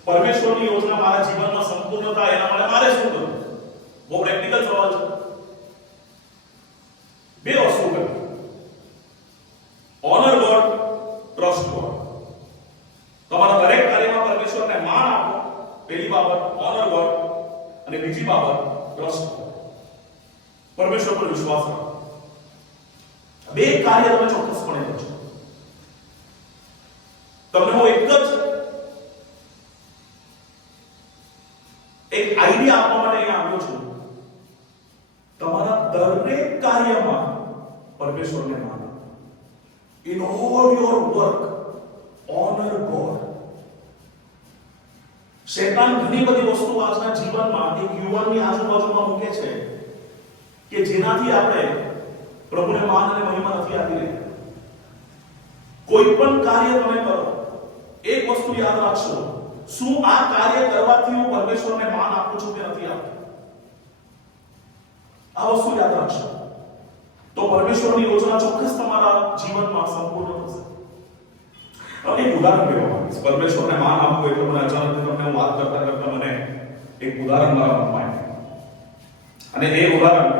પરમેશ્વરની યોજના મારા જીવનમાં સંપૂર્ણ થાય એના માટે મારે શું કરવું? બહુ પ્રેક્ટિકલ સવાલ છે. બે વસ્તુ કરવી: ઓનર ગોડ, ટ્રસ્ટ ગોડ. તમારા દરેક કાર્યમાં પરમેશ્વરને માન આપો, પહેલી બાબત ઓનર ગોડ, અને બીજી બાબત ટ્રસ્ટ ગોડ. પરમેશ્વર પર વિશ્વાસ રાખો. બે કાર્ય તમે ચોક્કસપણે કરજો. તમને હું એક આઈડિયા આપવા માટે અહીંયા આવ્યો છું. તમારા દરેક કાર્યમાં પરમેશ્વરને માનો. In all your work, honor God. શૈતાન ઘણી બધી વસ્તુઓ આજના જીવનમાં એક યુવાનની આજુબાજુમાં મૂકે છે કે જેનાથી આપણે પ્રભુને માન અને મહિમા નથી આપી રહ્યા. કોઈ પણ કાર્ય તમે કરો, એક વસ્તુ યાદ રાખશો: શું આ કાર્ય કરવાથી હું પરમેશ્વરને માન આપું છું કે નથી આપતો? આ વસ્તુ યાદ રાખશો તો પરમેશ્વરની યોજના ચોક્કસ તમારા જીવનમાં સંપૂર્ણ થશે. એક ઉદાહરણ કહેવા માંગીશ. પરમેશ્વરને માન આપવું એટલે મને અચાનક તમને હું વાત કરતા કરતા મને એક ઉદાહરણ મારા મનમાં આવ્યું. અને એ ઉદાહરણ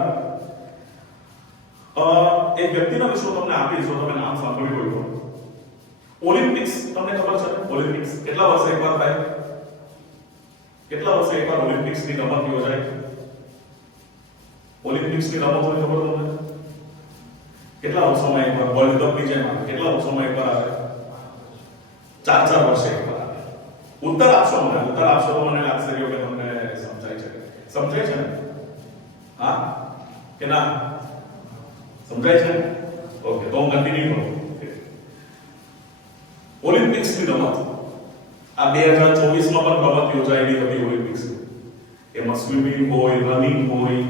એક વ્યક્તિના વિશે તમને આપીશ. જો તમે નામ સાંભળ્યું હોય તો ઓલિમ્પિક્સ તમને ખબર છે? ઓલિમ્પિક્સ કેટલા વર્ષે એકવાર થાય? કેટલા વર્ષે એકવાર ઓલિમ્પિક્સની રમત યોજાય? ઓલિમ્પિક્સની રમત હોય ખબર તમને? કેટલા વર્ષોમાં એકવાર? વર્લ્ડ કપની જેમ કેટલા વર્ષોમાં એકવાર આવે? 4 વર્ષે એકવાર આવે. ઉત્તર આપશો મને, ઉત્તર આપશો તો મને લાગશે કે તમને સમજાય છે. સમજાય છે ને? હા કે ના? સમજાય છે? ઓકે, તો હું કન્ટિન્યુ કરું. ઓલિમ્પિક્સની રમત આ 2024માં પણ રમત યોજાયેલી હતી. ઓલિમ્પિક્સ એમાં સ્વિમિંગ હોય, રનિંગ હોય,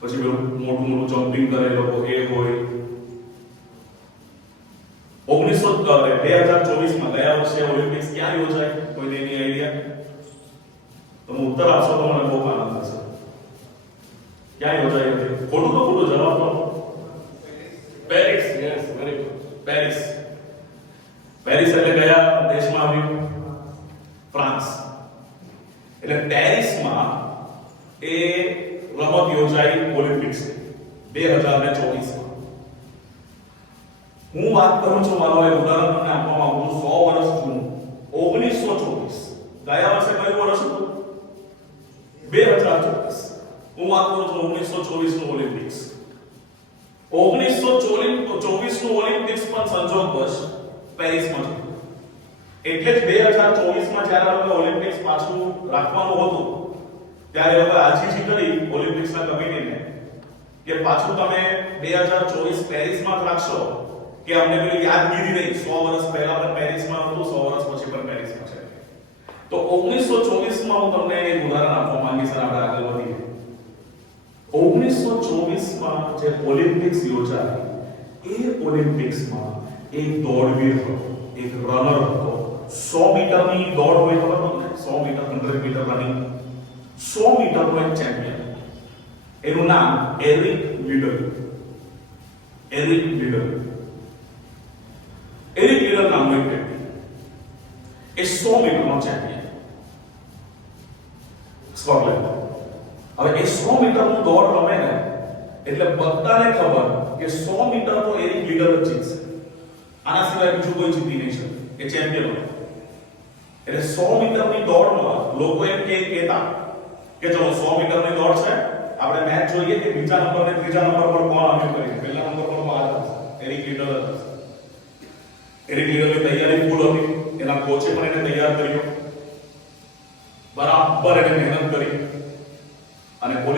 પછી મોટું જમ્પિંગ કરે લોકો એ હોય. 2024માં ગયા વર્ષે ઓલિમ્પિક્સ ક્યાં યોજાય? કોઈને એની આઈડિયા? તમે ઉત્તર આપશો તો મને બહુ આનંદ થશે. ક્યાં યોજાય હતી? ખોટું તો ખોટું જવાબ તો Paris. Yes, very good. Paris. Paris એટલે કયા દેશમાં આવ્યું? ફ્રાન્સ. એટલે પેરિસમાં એ રમત યોજાઈ ઓલિમ્પિક્સ 2024માં. હું વાત કરું છું, મારો એક ઉદાહરણ તમને આપવા માંગુ છું. 100 વર્ષ જૂનું 1924. ગયા વર્ષે કયું વર્ષ હતું? 2024. હું વાત કરું છું 1924 નું ઓલિમ્પિક્સ. 1924 નું ઓલિમ્પિક્સ પણ સંજોગવશ પેરિસમાં થયું. એટલે જ 2024માં જ્યારે આપણે ઓલિમ્પિક્સ પાછું રાખવાનું હતું ત્યારે હવે આજીજી કરી ઓલિમ્પિક્સના કમિટીને કે પાછું તમે 2024 પેરિસમાં જ રાખશો, કે અમને પેલી યાદગીરી રહી 100 વર્ષ પહેલા પણ પેરિસમાં હતું, 100 વર્ષ પછી પણ પેરિસમાં છે. તો 1924માં હું તમને એક ઉદાહરણ આપવા માંગીશ અને આપણે આગળ વધીએ. 1924માં જે ઓલિમ્પિક્સ યોજાઈ, એ ઓલિમ્પિક્સમાં એક દોડવીર હતો, એક રનર હતો. 100 મીટરની દોડ હોય ખબર તમને? 100 મીટર, 100 મીટર રનિંગ. 100 મીટરનો એક ચેમ્પિયન. એનું નામ Eric leader. Eric leader. Eric leader નામનો એક વ્યક્તિ. એ 100 મીટરનો ચેમ્પિયન. સ્કોટલેન્ડ. હવે એ 100 મીટરનું દોડ રમે ને એટલે બધાને ખબર કે 100 મીટર તો એરિક લીડર જ જીતશે. આના સિવાય બીજું કોઈ જીતી નહીં શકે. એ ચેમ્પિયન હોય. એટલે 100 મીટરની દોડમાં લોકો એમ કહેતા કે ચલો 100 મીટરની દોડ છે, આપણે મેચ જોઈએ કે બીજા નંબર ને ત્રીજા નંબર પર કોણ આવ્યું કરે. પહેલા નંબર પર આ એરિક લીડર હતો. એરિક લીડરની તૈયારી ફૂલ હતી. એના કોચે પણ એને તૈયાર કર્યો.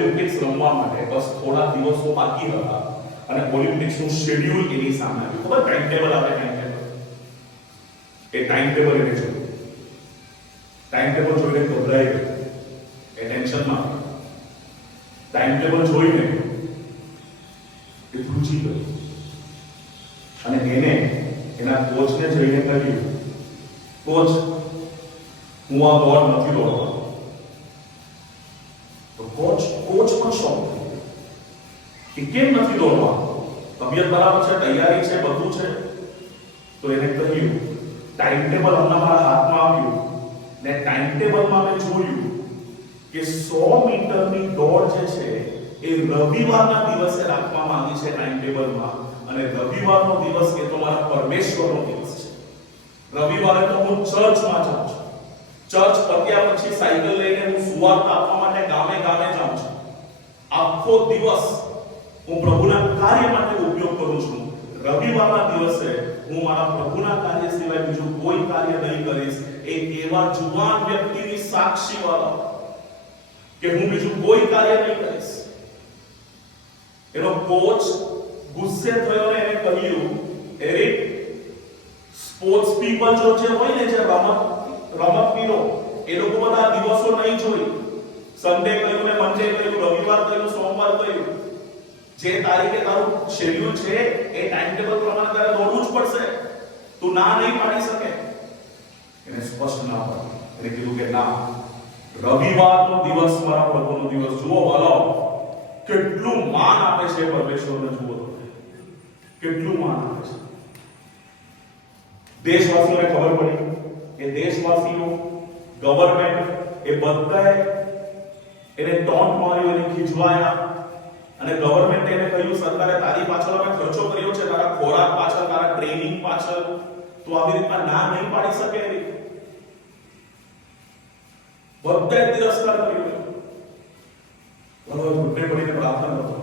ઓલિમ્પિક્સ રમવા માટે બસ થોડા દિવસો બાકી હતા અને ઓલિમ્પિક્સનું શેડ્યુલ એની સામે આવ્યું. ખબર ટાઈમ ટેબલ આવે, એ ટાઈમ ટેબલ એને જોયું. ટાઈમ ટેબલ જોઈને ગભરાઈ ગયો, એ ટેન્શનમાં આવ્યો. ટાઈમ ટેબલ જોઈને એ ધ્રુજી ગયો અને એને એના કોચને જઈને કહ્યું, કોચ, હું આ દોડ નથી દોડવાનો. તો કોચ પણ શોક થઈ ગયો કે કેમ નથી દોડવાનો? તબિયત બરાબર છે, તૈયારી છે, બધું છે. તો એને કહ્યું, ટાઈમ ટેબલ હમણાં મારા હાથમાં આવ્યું ને ટાઈમ ટેબલમાં મેં જોયું કે 100 મીટરની દોડ જે છે એ રવિવારના દિવસે રાખવામાં આવી છે ટાઈમ ટેબલમાં. અને રવિવારનો દિવસ એ તો મારા પરમેશ્વરનો દિવસ છે. રવિવારે તો હું ચર્ચમાં જાઉં છું. ચર્ચ પત્યા પછી સાયકલ લઈને હું સુવાર્તા આપવા માટે ગામે ગામે જાઉં છું. આખો દિવસ હું પ્રભુના કાર્ય માટે ઉપયોગ કરું છું. રવિવારના દિવસે હું મારા પ્રભુના કાર્ય સિવાય બીજું કોઈ કાર્ય નહીં કરીશ. એક એવા જુવાન વ્યક્તિની સાક્ષી વાળો કે હું બીજું કોઈ કાર્ય નહીં કરીશ. એનો કોચ ગુસ્સે થયો ને એને કહ્યું, એરિક, સ્પોર્ટ્સ પીપલ જે હોય ને, જે રમતવીરો, એ લોકો બધા દિવસો નહીં જોઈ. સન્ડે કહ્યું ને મંડે કહ્યું, રવિવાર કહ્યું, સોમવાર કહ્યું. જે તારીખે તારું શેડ્યુલ છે એ ટાઈમ ટેબલ પ્રમાણે તારે દોડવું જ પડશે. તું ના નહીં પાડી શકે. એને સ્પષ્ટ ના પાડી. એને કીધું કે ના, રવિવારનો દિવસ મારા પ્રભુનો દિવસ. જુઓ વાલો, કેટલું માન આપે છે પરમેશ્વરને. જુઓ કેટલું માન આપે છે. દેશવાસીઓને ખબર પડી કે દેશવાસીઓ, ગવર્નમેન્ટ, એ બધાએ એને ટોન્ટ માર્યો, એને ખીજવાયા. અને ગવર્નમેન્ટે એને કહ્યું, સરકારે તારી પાછળ અમે ખર્ચો કર્યો છે, તારા ખોરાક પાછળ, તારા ટ્રેનિંગ પાછળ, તો આવી રીતના ના નહીં પાડી શકે. બધાએ તિરસ્કાર કર્યો. ઘણો ઘૂંટને પડીને પ્રાર્થના કરતો.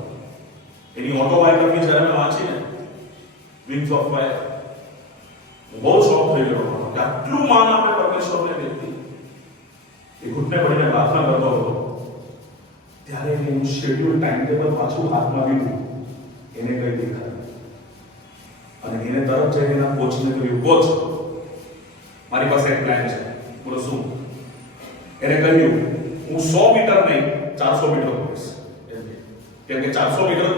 એની ઓટોબાયોગ્રાફી જ્યારે મેં વાંચી ને, વિંગ્સ ઓફ ફાયર, બહુ શોખ થઈ ગયો કે આટલું માન આપે પરમેશ્વરને વ્યક્તિ. એ ઘૂંટને પડીને પ્રાર્થના કરતો હતો. ત્યારે એનું શેડ્યુલ, ટાઈમ ટેબલ પાછું હાથમાં લીધું. એને કઈ દેખાયું અને એને તરત જઈને એના કોચને કહ્યું, કોચ, મારી પાસે એક પ્લાન છે. બોલો શું? એને કહ્યું, હું 100 મીટર નહીં 400 મીટર દોડીશ. કેમ કે 400 મીટર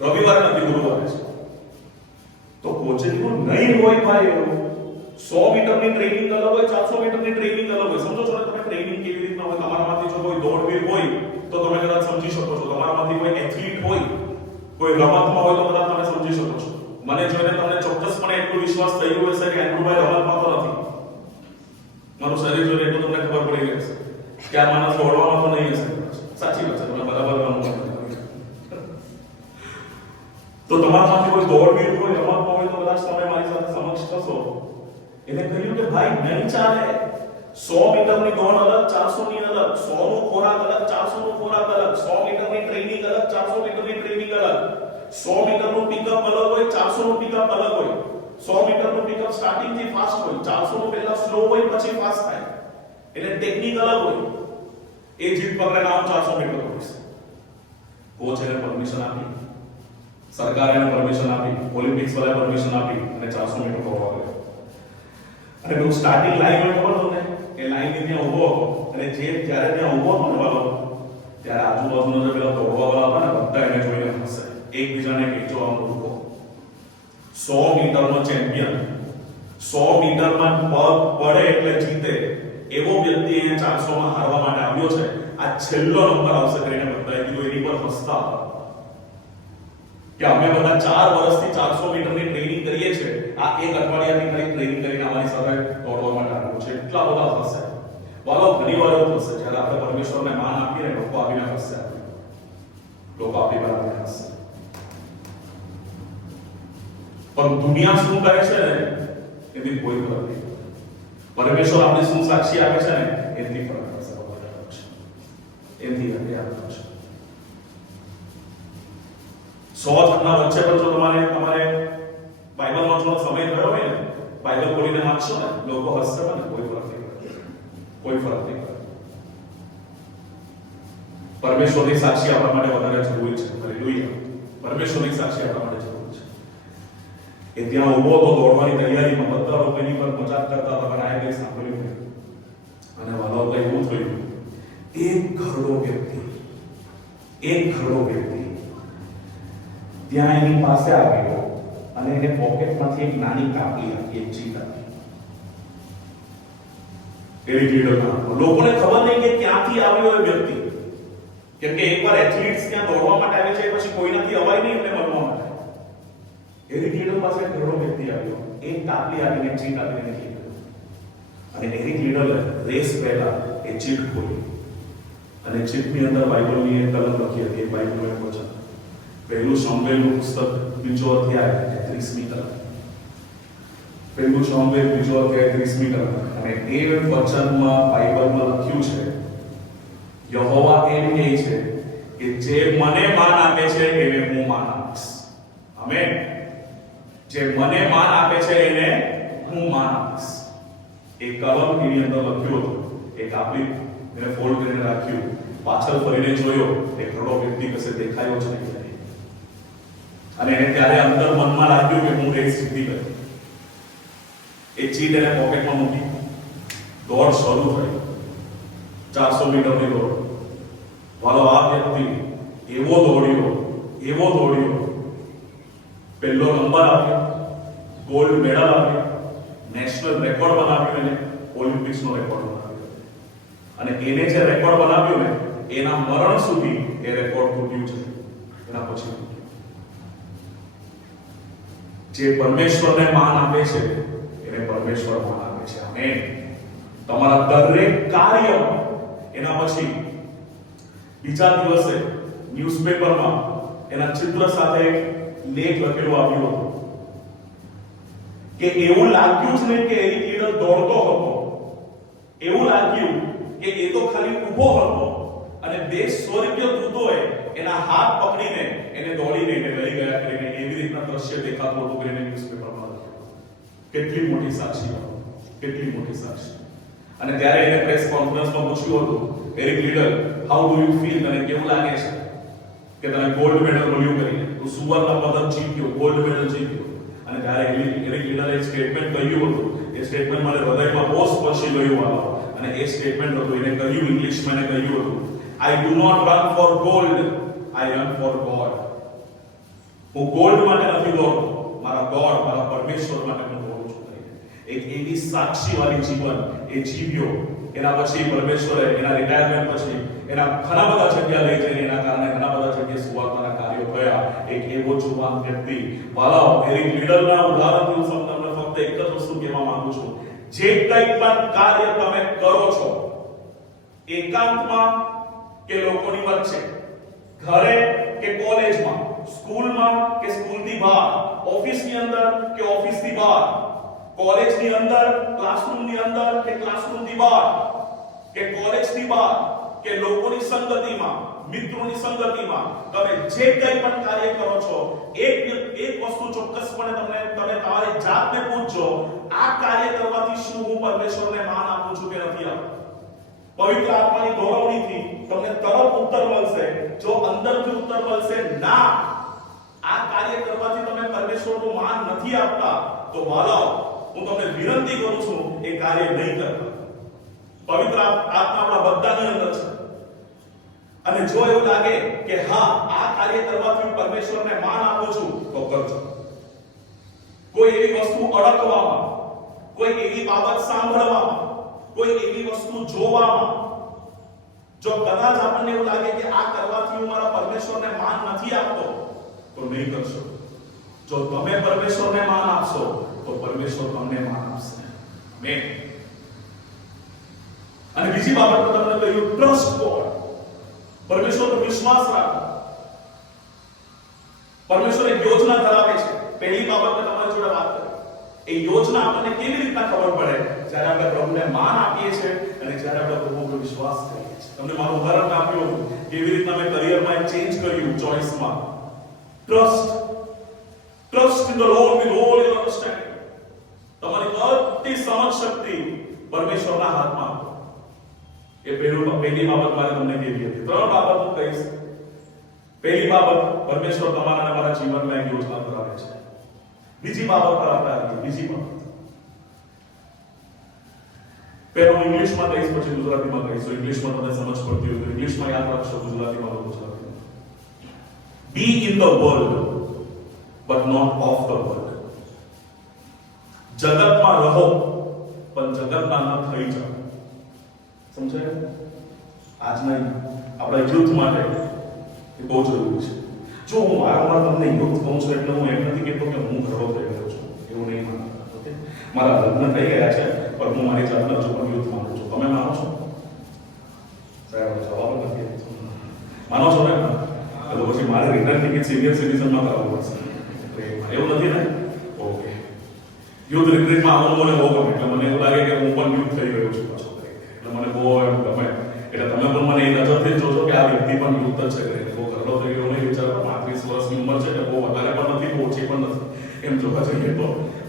રવિવારે નથી, ગુરુવારે છે. તો કોચે કીધું, નહીં હોય ભાઈ, 100 મીટરની ટ્રેનિંગ અલગ હોય, 400 મીટરની ટ્રેનિંગ અલગ હોય. સમજો છો ને તમે ટ્રેનિંગ કેવી રીતના હોય? તમારામાંથી જો કોઈ દોડવીર હોય તો તમે કદાચ સમજી શકો છો. તમારામાંથી કોઈ એથ્લીટ હોય, કોઈ રમતમાં હોય તો કદાચ તમે સમજી શકો છો. મને જોઈને તમને ચોક્કસપણે એટલો વિશ્વાસ થઈ ગયો હશે કે એન્ડ્રુભાઈ રમતમાં તો નથી. મારું શરીર જોઈને એટલું તમને ખબર પડી ગઈ હશે કે આ માણસ દોડવામાં તો નહીં હશે. સાચી વાત છે, તમે બરાબર અનુભવ. તો તમારામાંથી કોઈ દોડવીર હોય, રમતમાં હોય તો કદાચ તમે મારી સાથે સમક્ષ થશો. એને કહ્યું કે ભાઈ, નહીં ચાલે. 100 મીટરની દોડ અલગ, 400 ની અલગ. 100 નો ખોરાક અલગ, 400 નો ખોરાક અલગ. 100 મીટરની ટ્રેનિંગ અલગ, 400 મીટરની ટ્રેનિંગ અલગ. 100 મીટરનું પિકઅપ અલગ હોય, 400 નું પિકઅપ અલગ હોય. 100 મીટરનું પિકઅપ સ્ટાર્ટિંગ થી ફાસ્ટ હોય, 400 નું પહેલા સ્લો હોય, પછી ફાસ્ટ થાય. એટલે ટેકનિક અલગ હોય. એ જીત પકડે નામ 400 મીટર દોડીશ. કોચ એને પરમિશન આપી, સરકારે એને પરમિશન આપી, ઓલિમ્પિક્સ વાળાએ પરમિશન આપી અને 400 મીટર દોડવા ગયો. અને પેલું સ્ટાર્ટિંગ લાઈન હોય ખબર તમને? એ લાઈન ની ત્યાં ઊભો હતો અને જ્યારે ત્યાં ઊભો હતો ને વાળો, ત્યારે આજુબાજુના જે પેલા દોડવા વાળા હતા ને, બધા એને જોઈને હસે. એકબીજાને કહેજો, આમ ઊભો. 100 મીટરનો ચેમ્પિયન, 100 મીટરમાં પગ પડે એટલે જીતે એવો વ્યક્તિ એને 400 માં હારવા માટે આવ્યો છે. આ છેલ્લો નંબર આવશે કરીને બધાએ કીધું. એની પર હસતા કે અમે બધા 4 વર્ષથી 400 મીટરની ટ્રેનિંગ કરીએ છીએ. આ એક અઠવાડિયાની ખાલી ટ્રેનિંગ કરીને અમારી સાથે દોડવા માટે આવ્યો છે. એટલા બધા હસે. વાલો, ઘણી વાર એવું થશે જ્યારે આપણે પરમેશ્વરને માન આપીએ ને, લોકો આપીને હસશે. લોકો આપી બરાબર હસશે. પણ દુનિયા શું કહે છે ને, એની કોઈ ફરક નહીં. પરમેશ્વર આપણે શું સાક્ષી આપે છે ને, એની ફરક પડશે. એની હદે આપે છે. 100 જણના વચ્ચે પણ જો તમારે બાઇબલ વાંચવાનો સમય થયો હોય ને, બાઇબલ ખોલીને વાંચશો ને, લોકો હસશે ને, કોઈ ફરક નહીં પડે. કોઈ ફરક નહીં પડે. પરમેશ્વરની સાક્ષી આપણા માટે વધારે જરૂરી છે. હાલેલુયા. પરમેશ્વરની સાક્ષી આપણા માટે જરૂરી છે. એ ત્યાં ઊભો હતો દોડવાની તૈયારીમાં, બધા લોકો એની પર મજાક કરતા હતા, પણ આ કંઈ સાંભળ્યું નહીં. અને વાલો તો એવું થયું, એક ઘરડો વ્યક્તિ ત્યાં એની પાસે આવ્યો અને એને પોકેટમાંથી એક નાની કાપલી આપી, એક ચીટ આપી. એવી લીડરના લોકોને ખબર નહીં કે ક્યાંથી આવ્યો એ વ્યક્તિ, કેમ કે એકવાર એથ્લીટ્સ ત્યાં દોડવા માટે આવે છે, પછી કોઈનાથી અવાય નહીં એમને મળવા માટે. એવી લીડર પાસે એક ઘરડો વ્યક્તિ આવ્યો, એક કાપલી આપીને ચીટ આપીને નીકળી ગયો. અને એરિક લીડરે રેસ પહેલા એ ચીટ ખોલી અને ચીટની અંદર બાઇબલની એક કલમ લખી હતી. એ બાઇબલનું વચન, પહેલું શમૂએલનું પુસ્તક, બીજો અધ્યાય 30મી કલમ. પહેલું શમૂએલ બીજો અધ્યાય 30મી કલમ. અને એ વચનમાં બાઇબલમાં લખ્યું છે, યહોવા એમ કહે છે કે જે મને માન આપે છે એને હું માન આપીશ. આમેન. જે મને માન આપે છે એને હું માન આપીશ. એક કલમ એની અંદર લખ્યું હતું, એક આપણી એને ફોલ્ડ કરીને રાખ્યું, પાછળ ફરીને જોયો, એક ઘરડો વ્યક્તિ કશે દેખાયો છે નહીં. અને એને ત્યારે અંદર મનમાં લાગ્યું કે હું રેસ જીતી ગયો. એ ચીટ એને પોકેટમાં મૂકી, દોડ શરૂ થઈ. 400 મીટરની દોડ. વાલો આ વ્યક્તિ એવો દોડ્યો, પહેલો નંબર આપ્યો, ગોલ્ડ મેડલ આપ્યો, નેશનલ રેકોર્ડ બનાવ્યો, એને ઓલિમ્પિક્સનો રેકોર્ડ બનાવ્યો. અને એને જે રેકોર્ડ બનાવ્યો ને, એના મરણ સુધી એ રેકોર્ડ તૂટ્યું છે. એના પછી જે પરમેશ્વરને માન આપે છે એને પરમેશ્વર માન આપે છે. આમેન. તમારા દરેક કાર્ય. એના પછી બીજા દિવસે ન્યૂઝપેપરમાં એના ચિત્ર સાથે લેખ લખેલો આવ્યો હતો કે એવું લાગ્યું જ નહીં કે એરિક લીડર દોડતો હતો, એવું લાગ્યું કે એ તો ખાલી ઊભો હતો અને 2 સ્વર્ગીય દૂતોએ એના હાથ પકડીને એને દોડીને એને લઈ ગયા કરીને એવી રીતના દ્રશ્ય દેખાતું હતું કે એને ન્યૂઝપેપરમાં લખ્યું. કેટલી મોટી સાક્ષી. અને ત્યારે એને પ્રેસ કોન્ફરન્સમાં પૂછ્યું હતું, Eric leader, how do you feel? તને કેવું લાગે છે કે તને ગોલ્ડ મેડલ મળ્યું કરીને, તું સુવર્ણ પદક જીત્યો, ગોલ્ડ મેડલ જીત્યો? અને ત્યારે એરિક લીડરે એક સ્ટેટમેન્ટ કહ્યું હતું. એ સ્ટેટમેન્ટ મને હૃદયમાં બહુ સ્પર્શી ગયું હતું. અને એ સ્ટેટમેન્ટ હતું, એને કહ્યું, ઇંગ્લિશમાં એને કહ્યું હતું, I do not run for gold, I run for God. હું ગોલ્ડ માટે નથી દોડતો, મારા ગોડ, મારા પરમેશ્વર માટે હું દોડું છું. એક એવી સાક્ષીવાળી જીવન એ જીવ્યો. એના પછી પરમેશ્વરે એના રિટાયરમેન્ટ પછી એના ઘણા બધા જગ્યા લઈ જઈને એના કારણે ઘણા બધા જગ્યાએ સુવાર્તાના કાર્યો થયા. એક એવો જુવાન વ્યક્તિ. વાલાઓ, એરિક લીડરના ઉદાહરણથી હું તમને ફક્ત એક જ વસ્તુ કહેવા માંગુ છું, જે કંઈ પણ કાર્ય તમે કરો છો, એકાંતમાં કે લોકોની વચ્ચે, ઘરે કે કોલેજમાં, સ્કૂલમાં કે સ્કૂલથી બહાર, ઓફિસની અંદર કે ઓફિસથી બહાર, કોલેજની અંદર, ક્લાસરૂમની અંદર કે ક્લાસરૂમથી બહાર, કે કોલેજથી બહાર, કે લોકોની સંગતિમાં, મિત્રોની સંગતિમાં, તમે જે કંઈ પણ કાર્ય કરો છો, એક વસ્તુ ચોક્કસપણે તમે તમારી જાતને પૂછજો, આ કાર્ય કરવાથી શું હું પરમેશ્વરને માન આપું છું કે નથી આપતો? પવિત્ર આત્માની દોરવણીથી તમને તરત ઉત્તર મળશે. જો અંદરથી ઉત્તર મળશે ના, આ કાર્ય કરવાથી તમે પરમેશ્વરનું માન નથી આપતા, તો વાલાઓ, હું તમને વિનંતી કરું છું, એ કાર્ય નહીં કરતા. પવિત્ર આત્મા આપણા બધાની અંદર છે. અને જો એવું લાગે કે હા, આ કાર્ય કરવાથી હું પરમેશ્વરને માન આપું છું, તો કરજો. કોઈ એવી વસ્તુ અડકવામાં, કોઈ એવી બાબત સાંભળવામાં, કોઈ એવી વસ્તુ જોવામાં, જો કદાચ આપણને એવું લાગે કે આ કરવાથી હું મારા પરમેશ્વરને માન નથી આપતો, તો નહીં કરશો. જો તમે પરમેશ્વરને માન આપશો, તો પરમેશ્વર તમને માન આપશે. આમેન. અને બીજી બાબત પર તમને કહ્યું, ટ્રસ્ટ ગોડ. પરમેશ્વર પર વિશ્વાસ રાખો. પરમેશ્વર એક યોજના ધરાવે છે. પહેલી બાબત મેં તમારી જોડે વાત કરી. એ યોજના આપણને કેવી રીતના ખબર પડે? જ્યારે આપણે પ્રભુને માન આપીએ છીએ અને જ્યારે આપણે પ્રભુ પર વિશ્વાસ કરીએ છીએ. તમને મારું ઉદાહરણ આપ્યું કેવી રીતના મેં કરિયરમાં એક ચેન્જ કર્યું ચોઇસમાં. Trust in the Lord with all your understanding. તમારી બધી સમજ શક્તિ પરમેશ્વરના હાથમાં આપો. એ પહેલી બાબત મારે તમને કહેવી હતી. 3 બાબત હું કહીશ. પહેલી બાબત, પરમેશ્વર તમારા અને મારા જીવનમાં એક યોજના ધરાવે છે. બીજી બાબત પર આપણે આવીએ. બીજી બાબત પહેલું ઇંગ્લિશમાં કહીશ, પછી ગુજરાતીમાં કહીશ. ઇંગ્લિશમાં તમને સમજ પડતી હોય તો ઇંગ્લિશમાં યાદ રાખશો, ગુજરાતીમાં ગુજરાતીમાં. Be in the world but not of the world. જગતમાં રહો પણ જગતના ન થઈ જાઓ. સમજાય? આજના આપણા યુથ માટે એ બહુ જરૂરી છે. જો હું વારંવાર તમને યુથ કહું છું એટલે હું એમ નથી કહેતો કે હું ઘરડો થઈ ગયો છું, એવું નહીં માનતા. ઓકે, મારા લગ્ન થઈ ગયા છે પણ હું મારી જાતને હજુ પણ યુથ માનું છું. તમે માનો છો? સાહેબ જવાબ નથી. માનો છો ને? તો પછી મારે રિટર્ન ટિકિટ સિનિયર સિટીઝનમાં કરાવવું પડશે. એવું નથી ને? ઓકે, યુથ રિટ્રીટમાં આવવાનું મને બહુ ગમે. એટલે મને એવું લાગે કે હું પણ યુથ થઈ ગયો છું પાછો. એટલે મને બહુ એમ ગમે. એટલે તમે પણ મને એ નજરથી જોજો કે આ વ્યક્તિ પણ યુથ જ છે. બહુ ઘરડો થઈ ગયો નહીં, વિચારો 35 વર્ષની ઉંમર છે, એટલે બહુ વધારે પણ નથી, બહુ ઓછી પણ નથી. એમ જોવા જઈએ તો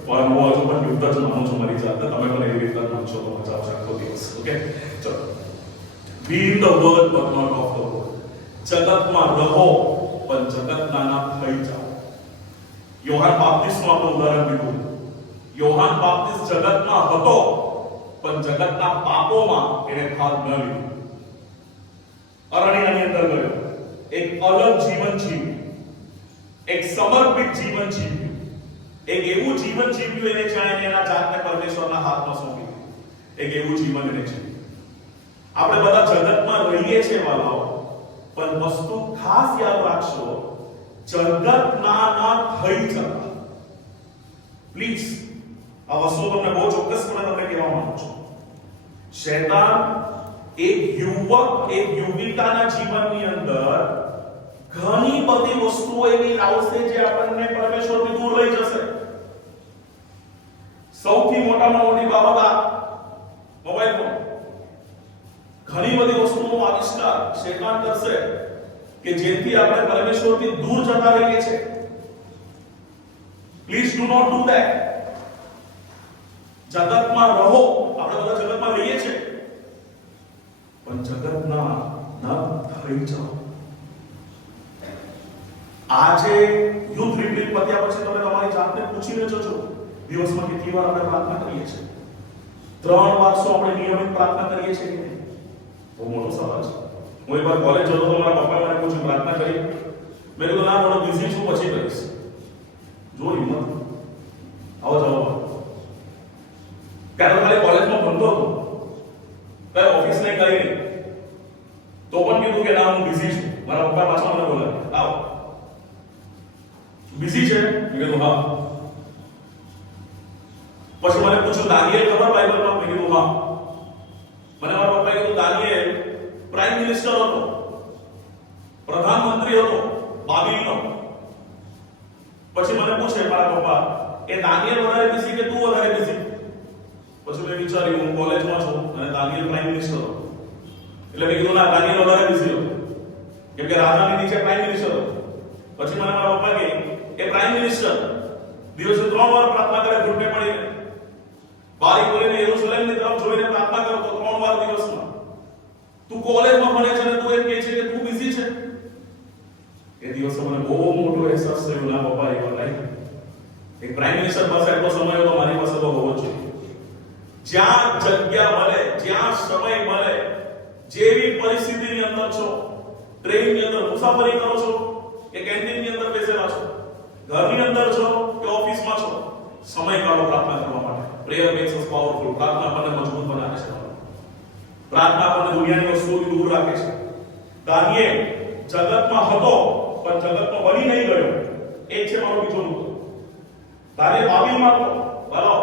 પણ હું હજુ પણ યુથ જ માનું છું મારી જાતને. તમે પણ એવી રીતના માનશો તો મજા આવશે આખો દિવસ. ઓકે, ચલો. Be in the world but not of the world. જગતમાં રહો પણ જગતના ના થઈ જાઓ. યોહાન બાપ્તિસ્ટનું આપણે ઉદાહરણ લીધું. યોહાન બાપ્તિસ્ટ જગતમાં હતો પણ જગતના પાપોમાં એને ભાગ ન લીધો. અરણ્યની અંદર ગયો, એક અલગ જીવન જીવ્યું, એક સમર્પિત જીવન જીવ્યું, એક એવું જીવન જીવ્યું એને જાણે એના જાતને પરમેશ્વરના હાથમાં સોંપી દીધું. એક એવું જીવન એને જીવ્યું. આપણે બધા જગતમાં રહીએ છીએ વાલાઓ, પણ વસ્તુ ખાસ યાદ રાખશો, જગતના ના થઈ જતા. પ્લીઝ આ વસ્તુ તમને બહુ ચોક્કસપણે તમને કહેવા માંગુ છું. શૈતાન એક યુવક, એક યુવિકાના જીવનની અંદર ઘણી બધી વસ્તુઓ એવી લાવશે જે આપણને પરમેશ્વરથી દૂર લઈ જશે. સૌથી મોટામાં મોટી બાબત આ મોબાઈલ ફોન. ઘણી બધી વસ્તુઓનો આવિષ્કાર શૈતાન કરશે કે જેથી આપણે પરમેશ્વરથી દૂર જતા રહીએ છીએ. Please do not do that. જગતમાં રહો, આપણે બધા જગતમાં રહીએ છીએ પણ જગતના ન થઈ જાઓ. આજે યુથ રિટ્રીટ પત્યા પછી તમે તમારી જાતને પૂછીને જોજો, દિવસમાં કેટલી વાર આપણે પ્રાર્થના કરીએ છીએ? 3 વાર શું આપણે નિયમિત પ્રાર્થના કરીએ છીએ કે નહીં? બહુ મોટો સવાલ છે. હું એકવાર કોલેજ જતો તો મારા પપ્પાએ મને પૂછ્યું પ્રાર્થના કરી. મેં કીધું ના, થોડો બિઝી છું, પછી કરીશ. જો હિંમત. આવો જવાબ. ત્યારે ખાલી કોલેજમાં ભણતો હતો, કઈ ઓફિસ નહીં, કઈ નહીં, તો પણ કીધું કે ના હું બિઝી છું. મારા પપ્પા પાછા મને બોલાવ્યા, આવો બિઝી છે? મેં કીધું હા. પછી મને પૂછ્યું દાનિયેલ ખબર બાઇબલમાં? મેં કીધું હા. મને મારા પપ્પાએ કીધું દાનિયેલ પ્રાઇમ મિનિસ્ટર હતો, પ્રધાનમંત્રી હતો બાબિલનો. પછી મને પૂછે મારા પપ્પા, એ દાનિયેલ વધારે બિઝી કે તું વધારે બિઝી? પછી મેં વિચાર્યું હું કોલેજમાં છું અને દાનિયેલ પ્રાઇમ મિનિસ્ટર હતો, એટલે મેં કીધું ના, દાનિયેલ વધારે બિઝી હતો, કેમ કે રાજાની નીચે પ્રાઇમ મિનિસ્ટર હતો. પછી મને મારા પપ્પા કહે એ પ્રાઇમ મિનિસ્ટર દિવસે 3 વાર પ્રાર્થના કરે, ઘૂંટને પડીને, બારી ખોલીને યરુશલેમની તરફ જોઈને પ્રાર્થના કરો તો 3 વાર દિવસમાં. તું કોલેજમાં ભણે છે અને તું એમ કહે છે કે તું બિઝી છે? એ દિવસે મને બહુ મોટો અહેસાસ થયો, ના પપ્પા એ વાત એક પ્રાઇમ મિનિસ્ટર પાસે એટલો સમય હતો, મારી પાસે તો હોવો જ જોઈએ. જ્યાં જગ્યા મળે, જ્યાં સમય મળે, જેવી પરિસ્થિતિની અંદર છો, ટ્રેનની અંદર મુસાફરી કરો છો કે કેન્ટીનની અંદર બેસેલા છો, ઘરની અંદર છો કે ઓફિસમાં છો, સમય કાઢો પ્રાર્થના કરવા માટે. પ્રેયર મેક્સ અસ પાવરફુલ. પ્રાર્થના આપણને મજબૂત બનાવે છે. પ્રાર્થના આપણને દુનિયાની વસ્તુઓથી દૂર રાખે છે. દાનિયેલ જગતમાં હતો પણ જગતનો બની નહીં ગયો. એક છે મારો બીજો મુદ્દો. દાનિયેલ બાબિલમાં હતો. બોલો,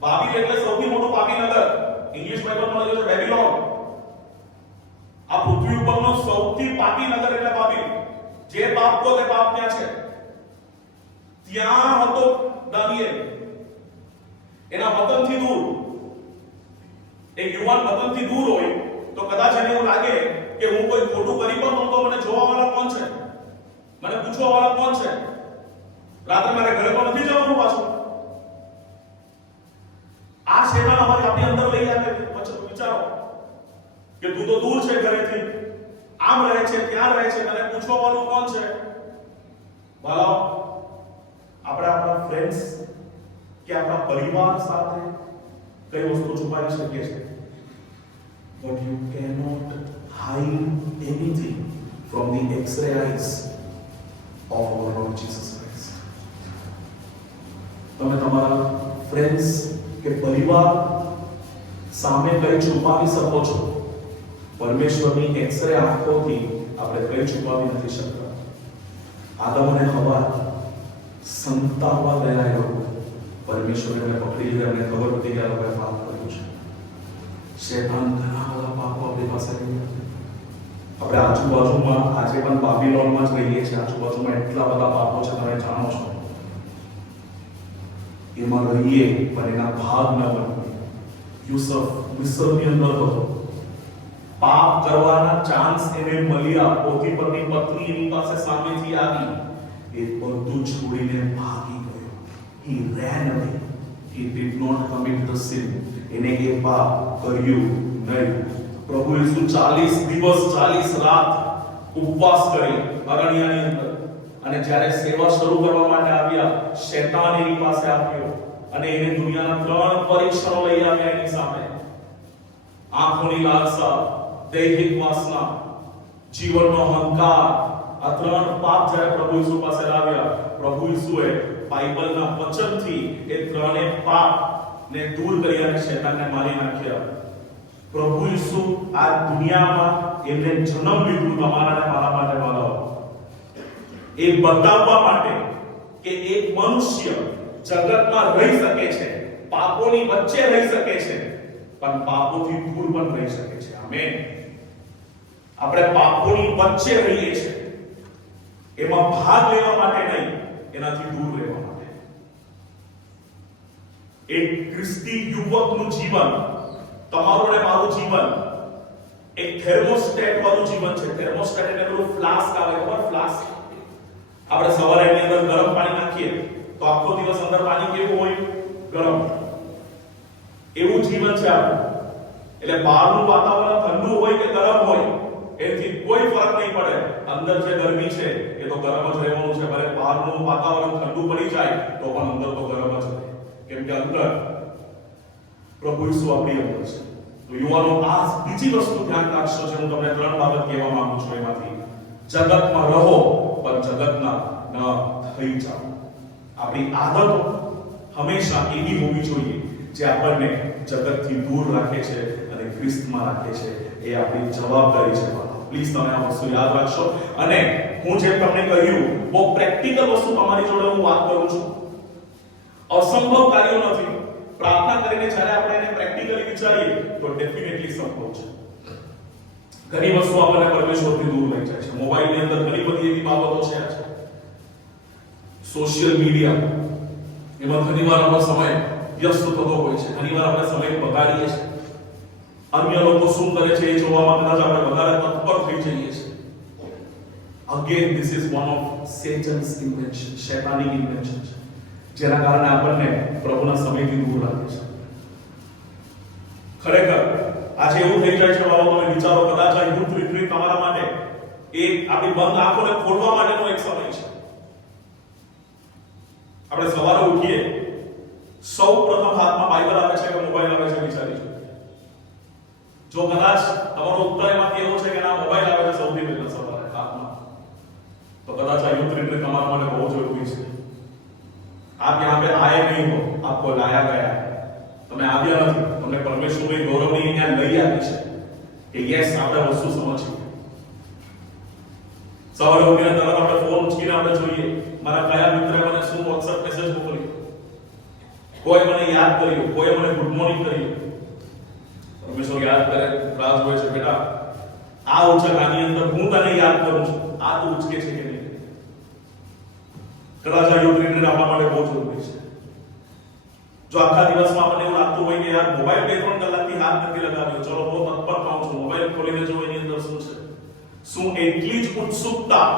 બાબિલ એટલે સૌથી મોટું પાપી નગર. ઇંગ્લિશ બાઇબલમાં લખ્યું છે બેબીલોન. આ પૃથ્વી ઉપરનો સૌથી પાપી નગર એટલે બાબિલ. જે પાપ કો તે પાપ ત્યાં છે. ત્યાં હતો દાનિયેલ, એના વતનથી દૂર. એક યુવાન વતનથી દૂર હોય તો કદાચ એને એવું લાગે કે હું કોઈ ખોટું કરી પણ નહોતો, મને જોવા વાળા કોણ છે, મને પૂછવા વાળા કોણ છે, રાત્રે મારે ઘરે તો નથી જવાનું પાછું. આ શેતાન અમારી આપણી અંદર લઈ આવે. પછી વિચારો, કે તું તો દૂર છે ઘરેથી, આમ રહે છે, ત્યાં રહે છે, તને પૂછવા વાળું કોણ છે? વાલાઓ, આપણે આપણા ફ્રેન્ડ્સ કે આપણા પરિવાર સાથે કઈ વસ્તુ છુપાવી શકીએ છીએ? But you cannot hide anything from the X-ray eyes of our Lord Jesus Christ. તમે તમારા ફ્રેન્ડ્સ કે પરિવાર સામે કઈ છુપાવી શકો છો? પરમેશ્વરની એક્સ-રે આંખોથી આપણે કઈ છુપાવી નથી શકતા. આદમ અને હવા સંતાવવા ગયા એ લોકો, પરમેશ્વરે એમને પકડી લીધા, એમને ખબર હતી કે આ લોકોએ પાપ કર્યું છે. શૈતાન ઘણા બધા પાપો આપણી પાસે લઈ આવ્યો. આપણે આજુબાજુમાં આજે પણ બાબિલોનમાં જ રહીએ છીએ, આજુબાજુમાં એટલા બધા પાપો છે, તમે જાણો છો. એમાં રહીએ પણ એના ભાગ ન બનીએ. યુસુફ મિસ્રની અંદર હતો, પાપ કરવાના ચાન્સ એને મળ્યા, પોતીપરની પત્ની એની પાસે સામેથી આવી, એ બધું છોડીને ભાગી ગયો. He ran away. He did not commit the sin. એને એ પાપ કર્યું નહીં. પ્રભુ ઈસુ 40 દિવસ 40 રાત ઉપવાસ કરી અરણ્યની અંદર, અને જ્યારે સેવા શરૂ કરવા માટે આવ્યા, શૈતાન એની પાસે આવ્યો અને એને દુનિયાના 3 પરીક્ષણો લઈ આવ્યા એની સામે. આંખોની લાલસા, દૈહિક વાસના, જીવનનો અહંકાર, આ 3 પાપ જ્યારે પ્રભુ ઈસુ પાસે લાવ્યા, પ્રભુ ઈસુએ બાઇબલના વચનથી એ 3 પાપ ને દૂર કરી અને શૈતાનને મારી નાખ્યા. પ્રભુ ઈસુ આ દુનિયામાં એમને જન્મ લીધું તમારા અને મારા માટે, વાલાઓ, એ બતાવવા માટે કે એક મનુષ્ય જગતમાં રહી શકે છે, પાપોની વચ્ચે રહી શકે છે, પણ પાપોથી દૂર પણ રહી શકે છે. આમેન. આપણે પાપોની વચ્ચે રહીએ છીએ, એમાં ભાગ લેવા માટે નહીં, એનાથી દૂર રહેવા માટે. એક ખ્રિસ્તી યુવકનું જીવન, તમારું અને મારું જીવન એક થર્મોસ્ટેટ વાળું જીવન છે. થર્મોસ્ટેટ એટલે પેલું ફ્લાસ્ક આવે, ખબર? ફ્લાસ્ક. આપણે સવારે એની અંદર ગરમ પાણી નાખીએ તો આખો દિવસ અંદર પાણી કેવું હોય? ગરમ. એવું જીવન છે આપણું. એટલે બહારનું વાતાવરણ ઠંડુ હોય કે ગરમ હોય, એથી કોઈ ફરક નહીં પડે. અંદર જે ગરમી છે એ તો ગરમ જ રહેવાનું છે. ભલે બહારનું વાતાવરણ ઠંડુ પડી જાય તો પણ અંદર તો ગરમ જ રહે, કેમ કે અંદર પ્રભુ ઈસુ આપણી અંદર છે. તો યુવાનો, આ બીજી વસ્તુ ધ્યાન રાખશો છે. હું તમને 3 બાબત કહેવા માંગુ છું. એમાંથી જગતમાં રહો પણ જગતના ન થઈ જાઓ. આપણી આદતો હંમેશા એવી હોવી જોઈએ જે આપણને જગતથી દૂર રાખે છે અને ખ્રિસ્તમાં રાખે છે. એ આપણી જવાબદારી છે. પ્લીઝ તમે આ વસ્તુ યાદ રાખશો. અને હું જે તમને કહ્યું, બહુ પ્રેક્ટિકલ વસ્તુ તમારી જોડે હું વાત કરું છું. અસંભવ કાર્યો નથી. પ્રાર્થના કરીને જ્યારે આપણે એને પ્રેક્ટિકલી વિચારીએ તો ડેફિનેટલી સંભવ છે. ઘણી વસ્તુ આપણને પરમેશ્વરથી દૂર લઈ જાય છે. મોબાઈલની અંદર ઘણી બધી એવી બાબતો છે. સોશિયલ મીડિયા, એમાં ઘણીવાર આપણો સમય વ્યસ્ત થતો હોય છે. ઘણીવાર આપણે સમય બગાડીએ છીએ. અન્ય લોકો શું કરે છે એ જોવામાં કદાચ આપણે વધારે તત્પર થઈ જઈએ છીએ. Again, this is one of Satan's invention, શૈતાનિક ઇન્વેન્શન છે, જેના કારણે આપણને પ્રભુના સમયથી દૂર રાખે છે. ખરેખર આજે એવું થઈ જાય છે, બાબા, તમે વિચારો, કદાચ આ યુથ રિટ્રીટ તમારા માટે એક આપણી બંધ આંખોને ખોલવા માટેનો એક સમય છે. આપણે સવારે ઉઠીએ, સૌ પ્રથમ હાથમાં બાઇબલ આવે છે કે મોબાઈલ આવે છે, વિચારી જો. જો કદાચ તમારો ઉત્તર એમાંથી એવો છે કે ના મોબાઈલ આવે છે સૌથી પહેલા સવારે હાથમાં, તો કદાચ આ યુથ રિટ્રીટ તમારા માટે બહુ જરૂરી છે. आप यहाँ पे आए नहीं हो, आपको लाया गया है. તમે આવ્યા નથી, તમને પરમેશ્વરની ગૌરવની અહીંયા લઈ આવી છે કે યસ, આપણે વસ્તુ સમજીએ. સવારે ઉઠીને તરત આપણે ફોન ઉચકીને આપણે જોઈએ મારા કયા મિત્રએ મને શું WhatsApp મેસેજ મોકલ્યો, કોઈ મને યાદ કર્યું, કોઈ મને ગુડ મોર્નિંગ કર્યું. પરમેશ્વર યાદ કરે, રાહ જોવે છે, બેટા આ ઉચક, આની અંદર હું તને યાદ કરું છું, આ તું ઉચકે છે કે નહીં. કદાચ આ યુથ રિટ્રીટ આપણા માટે બહુ જરૂરી છે. જો આખા દિવસમાં આપણને એવું લાગતું હોય કે યાર મોબાઈલ 2-3 કલાકથી હાથ નથી લગાવ્યો, ચલો બહુ તત્પર થાઉં છું, મોબાઈલ ખોલીને જો એની અંદર શું છે, શું એટલી જ ઉત્સુકતા,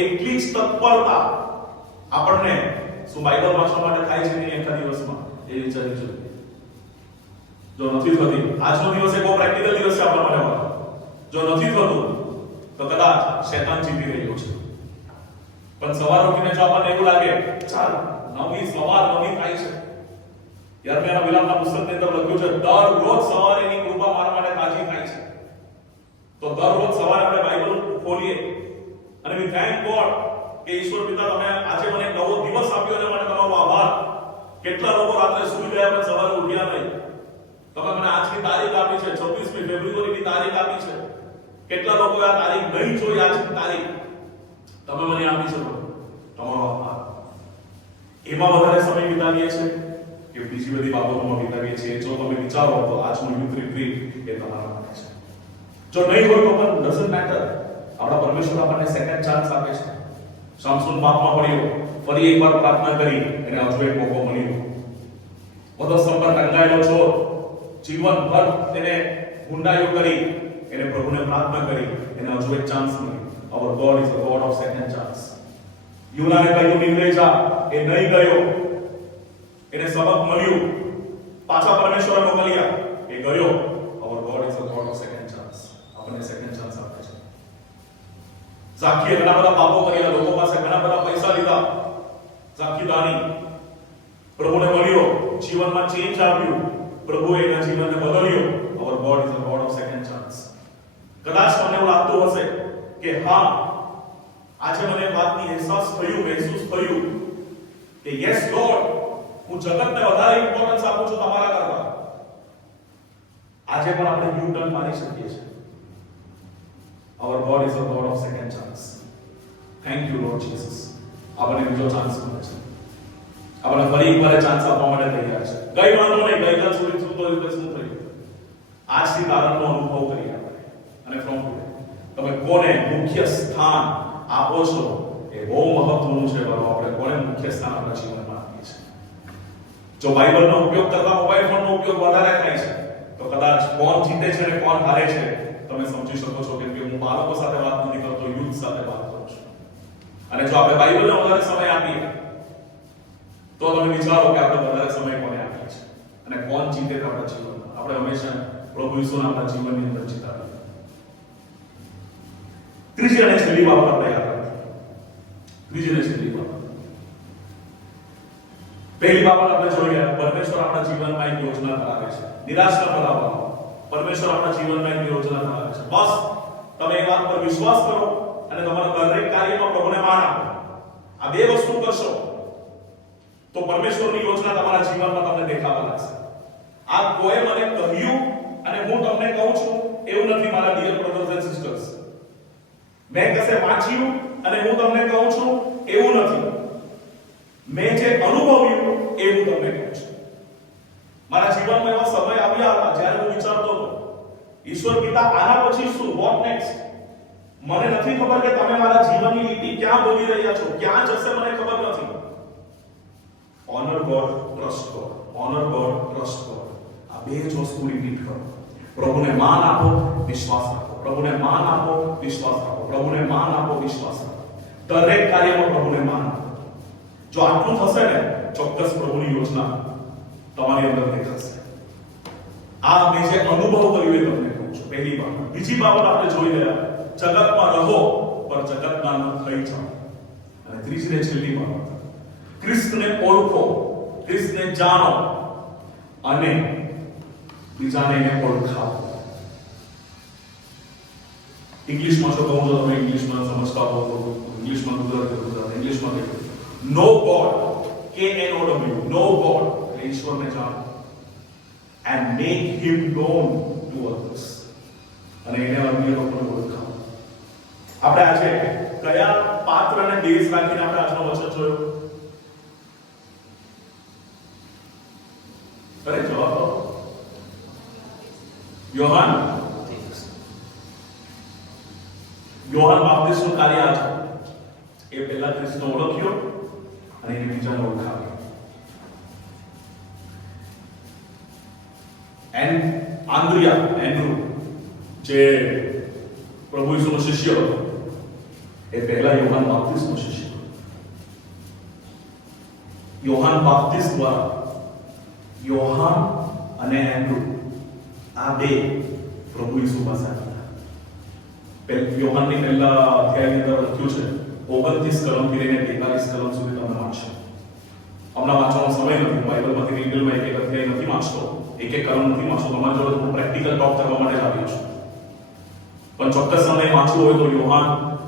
એટલી જ તત્પરતા આપણને શું બાઇબલ વાંચવા માટે થાય છે કે નહીં આખા દિવસમાં, એ વિચારી જોઈએ. જો નથી થતી, આજનો દિવસ એક બહુ પ્રેક્ટિકલ દિવસ છે આપણા માટે. જો નથી થતું તો કદાચ શૈતાન જીતી રહ્યો છે. પણ સવાર ઉઠીને જો આપણને એવું લાગે ચાલ નવી સવાર નવી થાય છે. યર્મિયાના વિલાપના પુસ્તકની અંદર લખ્યું છે દરરોજ સવારે એની કૃપા મારા માટે તાજી થાય છે. તો દરરોજ સવારે આપણે બાઇબલ ખોલીએ અને વી થેન્ક ગોડ કે ઈશ્વર પિતા તમે આજે મને એક નવો દિવસ આપ્યો એના માટે તમારો આભાર. કેટલા લોકો રાત્રે સૂઈ ગયા પણ સવારે ઉઠ્યા નહીં. તમે મને આજની તારીખ આપી છે 26મી ફેબ્રુઆરીની તારીખ આપી છે. કેટલા લોકો આ તારીખ નહીં જોઈ આજની તારીખ તમે મને આપી છે તમારો આભાર. એમાં વધારે સમય વિતાવીએ છે કે બીજી બધી બાબતોમાં વિતાવીએ છીએ. જો તમે વિચારો તો આજનું યુથ રિટ્રીટ એ તમારા માટે છે. જો નહીં હોય તો પણ ડઝન્ટ મેટર. આપણા પરમેશ્વર આપણને સેકન્ડ ચાન્સ આપે છે. શામસુન પાપમાં પડ્યો, ફરી એકવાર પ્રાર્થના કરી, એને હજુ એક મોકો મળ્યો. વધસ્તંભ પર ટંગાયેલો ચોર જીવનભર તેને ગુંડાઈઓ કરી, એને પ્રભુને પ્રાર્થના કરી, એને હજુ એક ચાન્સ મળ્યો. Our God is a God of second chance. યુનાને કહ્યું નીકળે જા, એ નહીં ગયો, એને સબક મળ્યું, પાછા પરમેશ્વરે મોકલ્યા, એ ગયો. Our God is a God of second chance. આપણને સેકન્ડ ચાન્સ આપે છે. ઝાકીએ ઘણા બધા પાપો કર્યા, લોકો પાસે ઘણા બધા પૈસા લીધા. ઝાકી દાની પ્રભુને મળ્યો, જીવનમાં ચેન્જ આવ્યું, પ્રભુએ એના જીવનને બદલ્યો. Our God is a God of second chance. કદાચ તમને એવું લાગતું હશે કે હા આજે મને વાતની અહેસાસ થયું, મહેસૂસ થયું કે યસ લોર્ડ, હું જગતને વધારે ઇમ્પોર્ટન્સ આપું છું તમારા કરતા. આજે પણ આપણે યુ ટર્ન મારી શકીએ છીએ. Our God is a God of second chance. Thank you Lord Jesus. આપણને બીજો ચાન્સ મળે છે. આપણે ફરી એકવાર ચાન્સ આપવા માટે તૈયાર છે. કઈ વાંધો નહીં, ગઈકાલ સુધી શું થયું તે શું થયું, આજથી તારણનો અનુભવ કરીએ આપણે. અને ફ્રોમ ટુડે તમે કોને મુખ્ય સ્થાન આપો છો એ બહુ મહત્વનું છે. બરાબર, આપણે કોને મુખ્ય સ્થાન આપણા જીવનમાં આપીએ છીએ. જો બાઇબલનો ઉપયોગ કરતા મોબાઈલ ફોનનો ઉપયોગ વધારે થાય છે તો કદાચ કોણ જીતે છે અને કોણ હારે છે તમે સમજી શકો છો. કેમ કે હું બાળકો સાથે વાત નથી કરતો, યુથ સાથે વાત કરું છું. અને જો આપણે બાઇબલને વધારે સમય આપીએ તો તમે વિચારો કે આપણે વધારે સમય કોને આપીએ છીએ અને કોણ જીતે છે આપણા જીવનમાં. આપણે હંમેશા પ્રભુ ઈસુને આપણા જીવનની અંદર જીતાડીએ. ત્રીજી અને છેલ્લી બાબત આપણે યાદ રાખીએ. ત્રીજી અને છેલ્લી બાબત, પહેલી બાબત આપણે જોઈએ, પરમેશ્વર આપણા જીવનમાં એક યોજના ધરાવે છે. નિરાશ ન થવા, પરમેશ્વર આપણા જીવનમાં એક યોજના ધરાવે છે. બસ તમે એ વાત પર વિશ્વાસ કરો અને તમારા દરેક કાર્યમાં પ્રભુને માન આપો. આ બે વસ્તુ કરશો તો પરમેશ્વરની યોજના તમારા જીવનમાં તમને દેખાવા લાગશે. આ કોઈ મને કહ્યું અને હું તમને કહું છું એવું નથી મારા ડિયર બ્રધર્સ એન્ડ સિસ્ટર્સ. મેં કશે વાંચ્યું અને હું તમને કહું છું એવું નથી. મેં જે અનુભવ્યું એ હું તમને કહું છું. મારા જીવનમાં એવા સમય આવ્યા હતા જ્યારે હું વિચારતો હતો ઈશ્વર પિતા આના પછી શું, વોટ નેક્સ્ટ. મને નથી ખબર કે તમે મારા જીવનની લીટી ક્યાં બોલી રહ્યા છો, ક્યાં જશે મને ખબર નથી. Honour God, trust God. Honour God, trust God. આ બે જ વસ્તુ રિપીટ કરો. પ્રભુને માન આપો, વિશ્વાસ રાખો. પ્રભુને માન આપો, વિશ્વાસ રાખો. પ્રભુને માન આપો, વિશ્વાસ રાખો. દરેક કાર્યમાં પ્રભુને માન આપો. જો આટલું થશે ને, ચોક્કસ પ્રભુની યોજના તમારી અંદર દેખાશે. આ મેં જે અનુભવ કર્યો એ તમને કહું છું. પહેલી બાબત. બીજી બાબત આપણે જોઈ રહ્યા, જગતમાં રહો પણ જગતના ન થઈ જાઓ. અને ત્રીજી ને છેલ્લી બાબત, ખ્રિસ્તને ઓળખો, ખ્રિસ્તને જાણો અને બીજાને એને ઓળખાવો. ઇંગ્લિશમાં જો કહું તો તમે ઇંગ્લિશમાં સમજતા હો તો ઇંગ્લિશમાં ગુજરાતી ઇંગ્લિશમાં કહ્યું નો ગોડ, KNOW, નો ગોડ, ઈશ્વરને જાણો and make him known to others. અને એને અન્ય લોકોને ઓળખાવો. આપણે આજે કયા પાત્રને બેઝ રાખીને આપણે આજનો વચન જોયો? અરે જવાબ દો. યોહાન બાપ્તિસ્તનું કાર્ય આજે એ પહેલા ખ્રિસ્તને ઓળખ્યો અને એને બીજાને ઓળખાવ્યો. એન્ડ્રુ જે પ્રભુ ઈસુનો શિષ્ય હતો એ પહેલા યોહાન બાપ્તિસ્તનો શિષ્ય હતો. યોહાન બાપ્તિસ્ત દ્વારા યોહાન અને એન્ડ્રુ આ બે પ્રભુ ઈસુ પાસે આવ્યા યોહાનની પહેલા અધ્યાયની અંદર લખ્યું છે 29 કલમથી લઈને 43 કલમ સુધી તમે વાંચો. હમણાં વાંચવાનો સમય નથી, બાઇબલમાંથી રિટેલમાં એક અધ્યાય નથી વાંચતો, એક કલમ નથી વાંચતો. તમારી જોડે હું પ્રેક્ટિકલ ટોક કરવા માટે જ આવ્યો છું. પણ ચોક્કસ સમય વાંચવું હોય તો યોહાન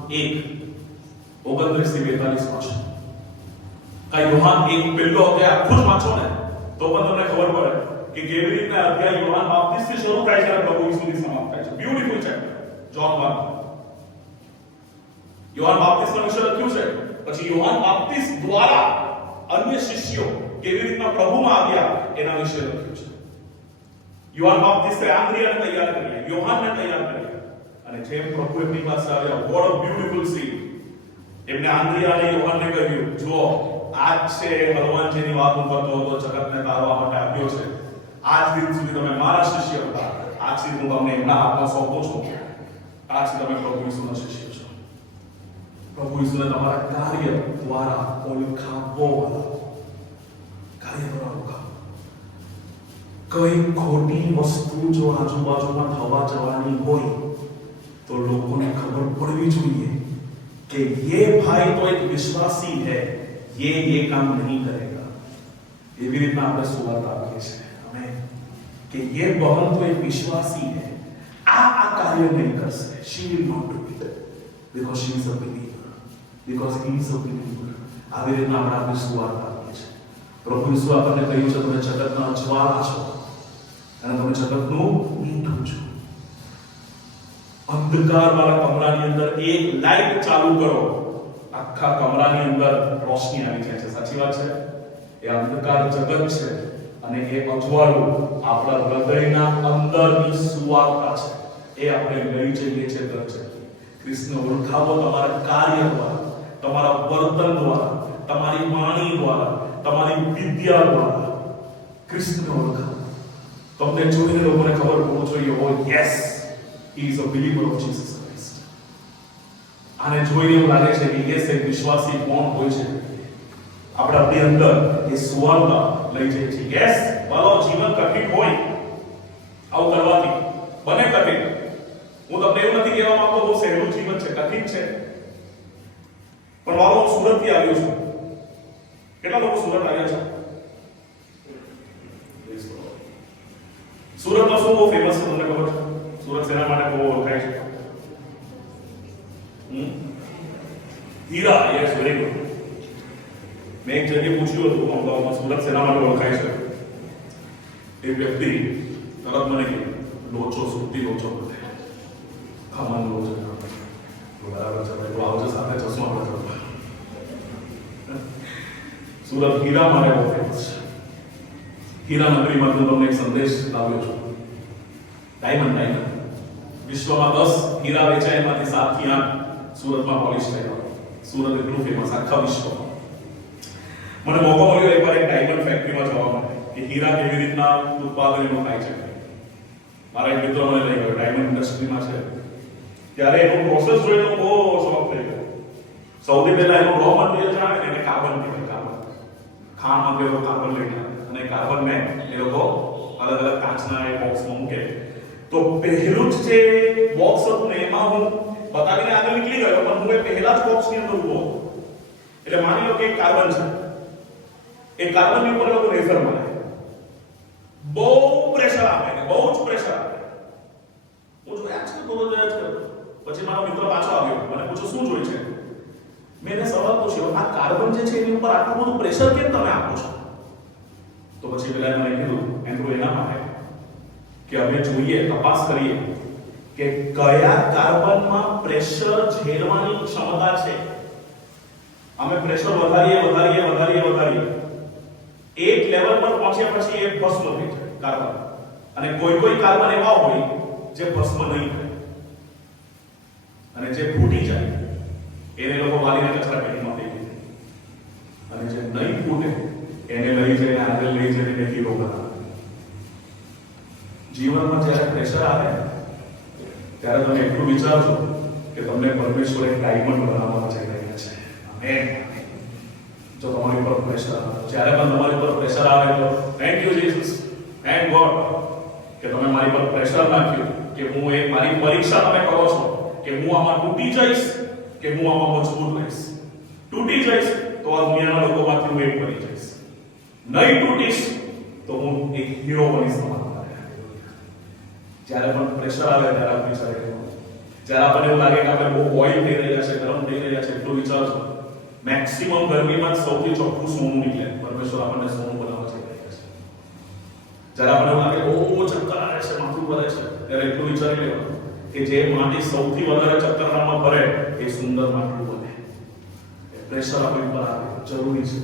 1:29 થી 42 વાંચો. યોહાન 1 પહેલો અધ્યાય આખું જ વાંચો ને તો પણ તમને ખબર પડે કે કેવી રીતે અધ્યાય યોહાન બાપ્તિસ્ત થી શરૂ થાય છે અને પ્રભુ ઈસુ સુધી સમાપ્ત થાય છે. Beautiful chapter John 1. યોહાન બાપ્તિસ્ત વિશે લખ્યું છે, પછી યોહાન બાપ્તિસ્ત દ્વારા અન્ય શિષ્યો કેવી રીતના પ્રભુમાં આવ્યા એના વિશે લખ્યું છે. યોહાન બાપ્તિસ્તે આંદ્રિયાને તૈયાર કર્યા, યોહાનને તૈયાર કર્યા, અને જેમ પ્રભુ એમની પાસે આવ્યા, વોટ અ બ્યુટીફુલ સીન. એમને આંદ્રિયાને યોહાનને કહ્યું, જો આજ છે ભગવાન જેની વાત હું કરતો હતો, જગતને તારવા માટે આવ્યો છે. આજ દિન સુધી તમે મારા શિષ્ય હતા, આજથી હું તમને એમના હાથમાં સોંપું છું. આજથી તમે પ્રભુ ઈસુના શિષ્ય છો. પ્રભુ ઈસુને તમારા કાર્ય દ્વારા ઓળખાવવાના, કાર્ય દ્વારા ઓળખાવો. કઈ ખોટી વસ્તુ જો આજુબાજુમાં થવા જવાની હોય તો લોકોને ખબર પડવી જોઈએ कि ये भाई तो एक विश्वासी है, ये काम नहीं करेगा. એવી રીતના આપણે સુવાર્તા આપીએ છીએ. આમેન. કે ये बहन तो एक विश्वासी है, આ કાર્ય નહીં કરશે. she will not do it because she is a believer, because he is a believer. આવી રીતના આપણે આપણી સુવાર્તા આપીએ છીએ. પ્રભુ ઈસુ આપણને કહ્યું છે, તમે જગતના અજવાળા છો અને તમે જગતનું મીઠું છો. અંધકાર વાળા કમરાની અંદર એક લાઈટ ચાલુ કરો, આખા કમરાની અંદર રોશની આવી જાય છે. સાચી વાત છે. એ અંધકાર જગત છે અને એ અજવાળું આપણા હૃદયના અંદરની સુવાર્તા છે. એ આપણે લઈ જઈએ છીએ દર જગ્યાએ. ખ્રિસ્તને ઓળખાવો તમારા કાર્ય દ્વારા, તમારા વર્તન દ્વારા, તમારી વાણી દ્વારા, તમારી વિદ્યા દ્વારા. ખ્રિસ્તને ઓળખાવો. તમને જોઈને લોકોને ખબર પડવું જોઈએ, ઓ yes, he is a believer of Jesus Christ. આને જોઈને એવું લાગે છે કે યસ, એક વિશ્વાસી કોણ હોય છે. આપણે આપણી અંદર એ સુવાર્તા લઈ જઈએ છીએ. યસ, ભલો જીવન કઠિન હોય, આવું કરવાથી બને કઠિન. હું તમને એવું નથી કહેવા માંગતો બહુ સહેલું જીવન છે, કઠિન છે. પણ મારો હું સુરતથી આવ્યો છું. કેટલા લોકો સુરત આવ્યા છે? સુરતમાં શું બહુ ફેમસ છે તમને ખબર છે? સુરત સેના માટે બહુ ઓળખાય છે. હીરા. Yes, very good. મેં એક જગ્યાએ પૂછ્યું હતું અમદાવાદમાં, સુરત સેના માટે ઓળખાય છે. એ વ્યક્તિ તરત મને કહ્યું, લોચો, સુરતી લોચો બધે ખાવાનું લોચો. બરાબર છે ભાઈ, આવજો સાથે ચશ્મા પડે. સુરત હીરા માટે બહુ ફેમસ છે. હીરા નગરીમાં હું તમને એક સંદેશ લાવ્યો છું. ડાયમંડ. વિશ્વમાં 10 હીરા વેચાય, એમાંથી 7 થી 8 સુરતમાં પોલિશ થયેલા. સુરત એટલું ફેમસ આખા વિશ્વમાં. મને મોકો મળ્યો એકવાર એક ડાયમંડ ફેક્ટરીમાં જવા માટે કે હીરા કેવી રીતના ઉત્પાદન એનું થાય છે. મારા એક મિત્ર મને લઈ ગયો, ડાયમંડ ઇન્ડસ્ટ્રીમાં છે. ત્યારે એનો પ્રોસેસ જોઈને હું બહુ શોખ થઈ ગયો. સૌથી પહેલા એનું રો મટીરિયલ જાણે ને એને કાર્બન કહેવાય. કાર્બન ખાણમાંથી એનો કાર્બન લઈને અને કાર્બનને એ લોકો અલગ અલગ કાચના એ બોક્સમાં મૂકે. તો પહેલું જ જે બોક્સ હતું ને એમાં હું બતાવીને આગળ નીકળી ગયો, પણ હું એ પહેલા જ બોક્સની અંદર ઊભો હતો. એટલે માની લો કે એક કાર્બન છે, એ કાર્બનની ઉપર લોકો રેફર મારે, બહુ પ્રેશર આપે ને બહુ જ પ્રેશર આપે. હું જોયા છે તો જોયા છે. પછી મારો મિત્ર પાછો આવ્યો, મને પૂછ્યું શું જોઈ છે. મેં એને સવાલ પૂછ્યો, આ કાર્બન જે છે એની ઉપર આટલું બધું પ્રેશર કેમ તમે આપો છો? તો પછી પેલા મને કીધું, એન્ડ્રુ, એના માટે કે અમે જોઈએ, તપાસ કરીએ કે કયા કાર્બનમાં પ્રેશર ઝેલવાની ક્ષમતા છે. અમે પ્રેશર વધારીએ એક લેવલ પર પહોંચ્યા પછી એ ભસ્મ થઈ જાય કાર્બન. અને કોઈ કાર્બન એવા હોય જે ભસ્મ નહીં થાય અને જે ફૂટી જાય એને લોકો વાલીને કચરા પેટીમાં ફેંકી દે. અને જે નહીં ફૂટે એને લઈ જઈને આગળ લઈ જઈને હીરો બનાવે. જીવનમાં જ્યારે પ્રેશર આવે ત્યારે તમે એટલું વિચારજો કે તમને પરમેશ્વર એક ડાયમંડ બનાવવા જઈ રહ્યા છે. આમેન. જો તમારી ઉપર પ્રેશર આવે, જ્યારે પણ તમારી ઉપર પ્રેશર આવે તો thank you Jesus, thank God કે તમે મારી પર પ્રેશર નાખ્યું, કે હું એક મારી પરીક્ષા તમે કરો છો કે હું આમાં તૂટી જઈશ કે હું આમાં મજબૂત રહીશ. તૂટી જઈશ તો આ દુનિયાના લોકોમાંથી હું એક બની જઈશ, નહીં તૂટીશ તો હું એક હીરો બનીશ તમારા માટે. જ્યારે પણ પ્રેશર આવે ત્યારે આપણે વિચારે કરવાનું. જ્યારે આપણને એવું લાગે કે આપણે બહુ બોઇલ થઈ રહ્યા છે, ગરમ થઈ રહ્યા છે, એટલું વિચારજો. મેક્સિમમ ગરમીમાં સૌથી ચોખ્ખું સોનું નીકળે. પરમેશ્વર આપણને સોનું બનાવવા જઈ રહ્યા છે. જ્યારે આપણને એવું લાગે બહુ ચક્કર આવે છે, માથું ભરે છે, ત્યારે એટલું વિચારી લેવાનું કે જે માટી સૌથી વધારે ચક્કરમાં ભરે એ સુંદર માટલું બને. પ્રેશર આપણી પર આવે જરૂરી છે,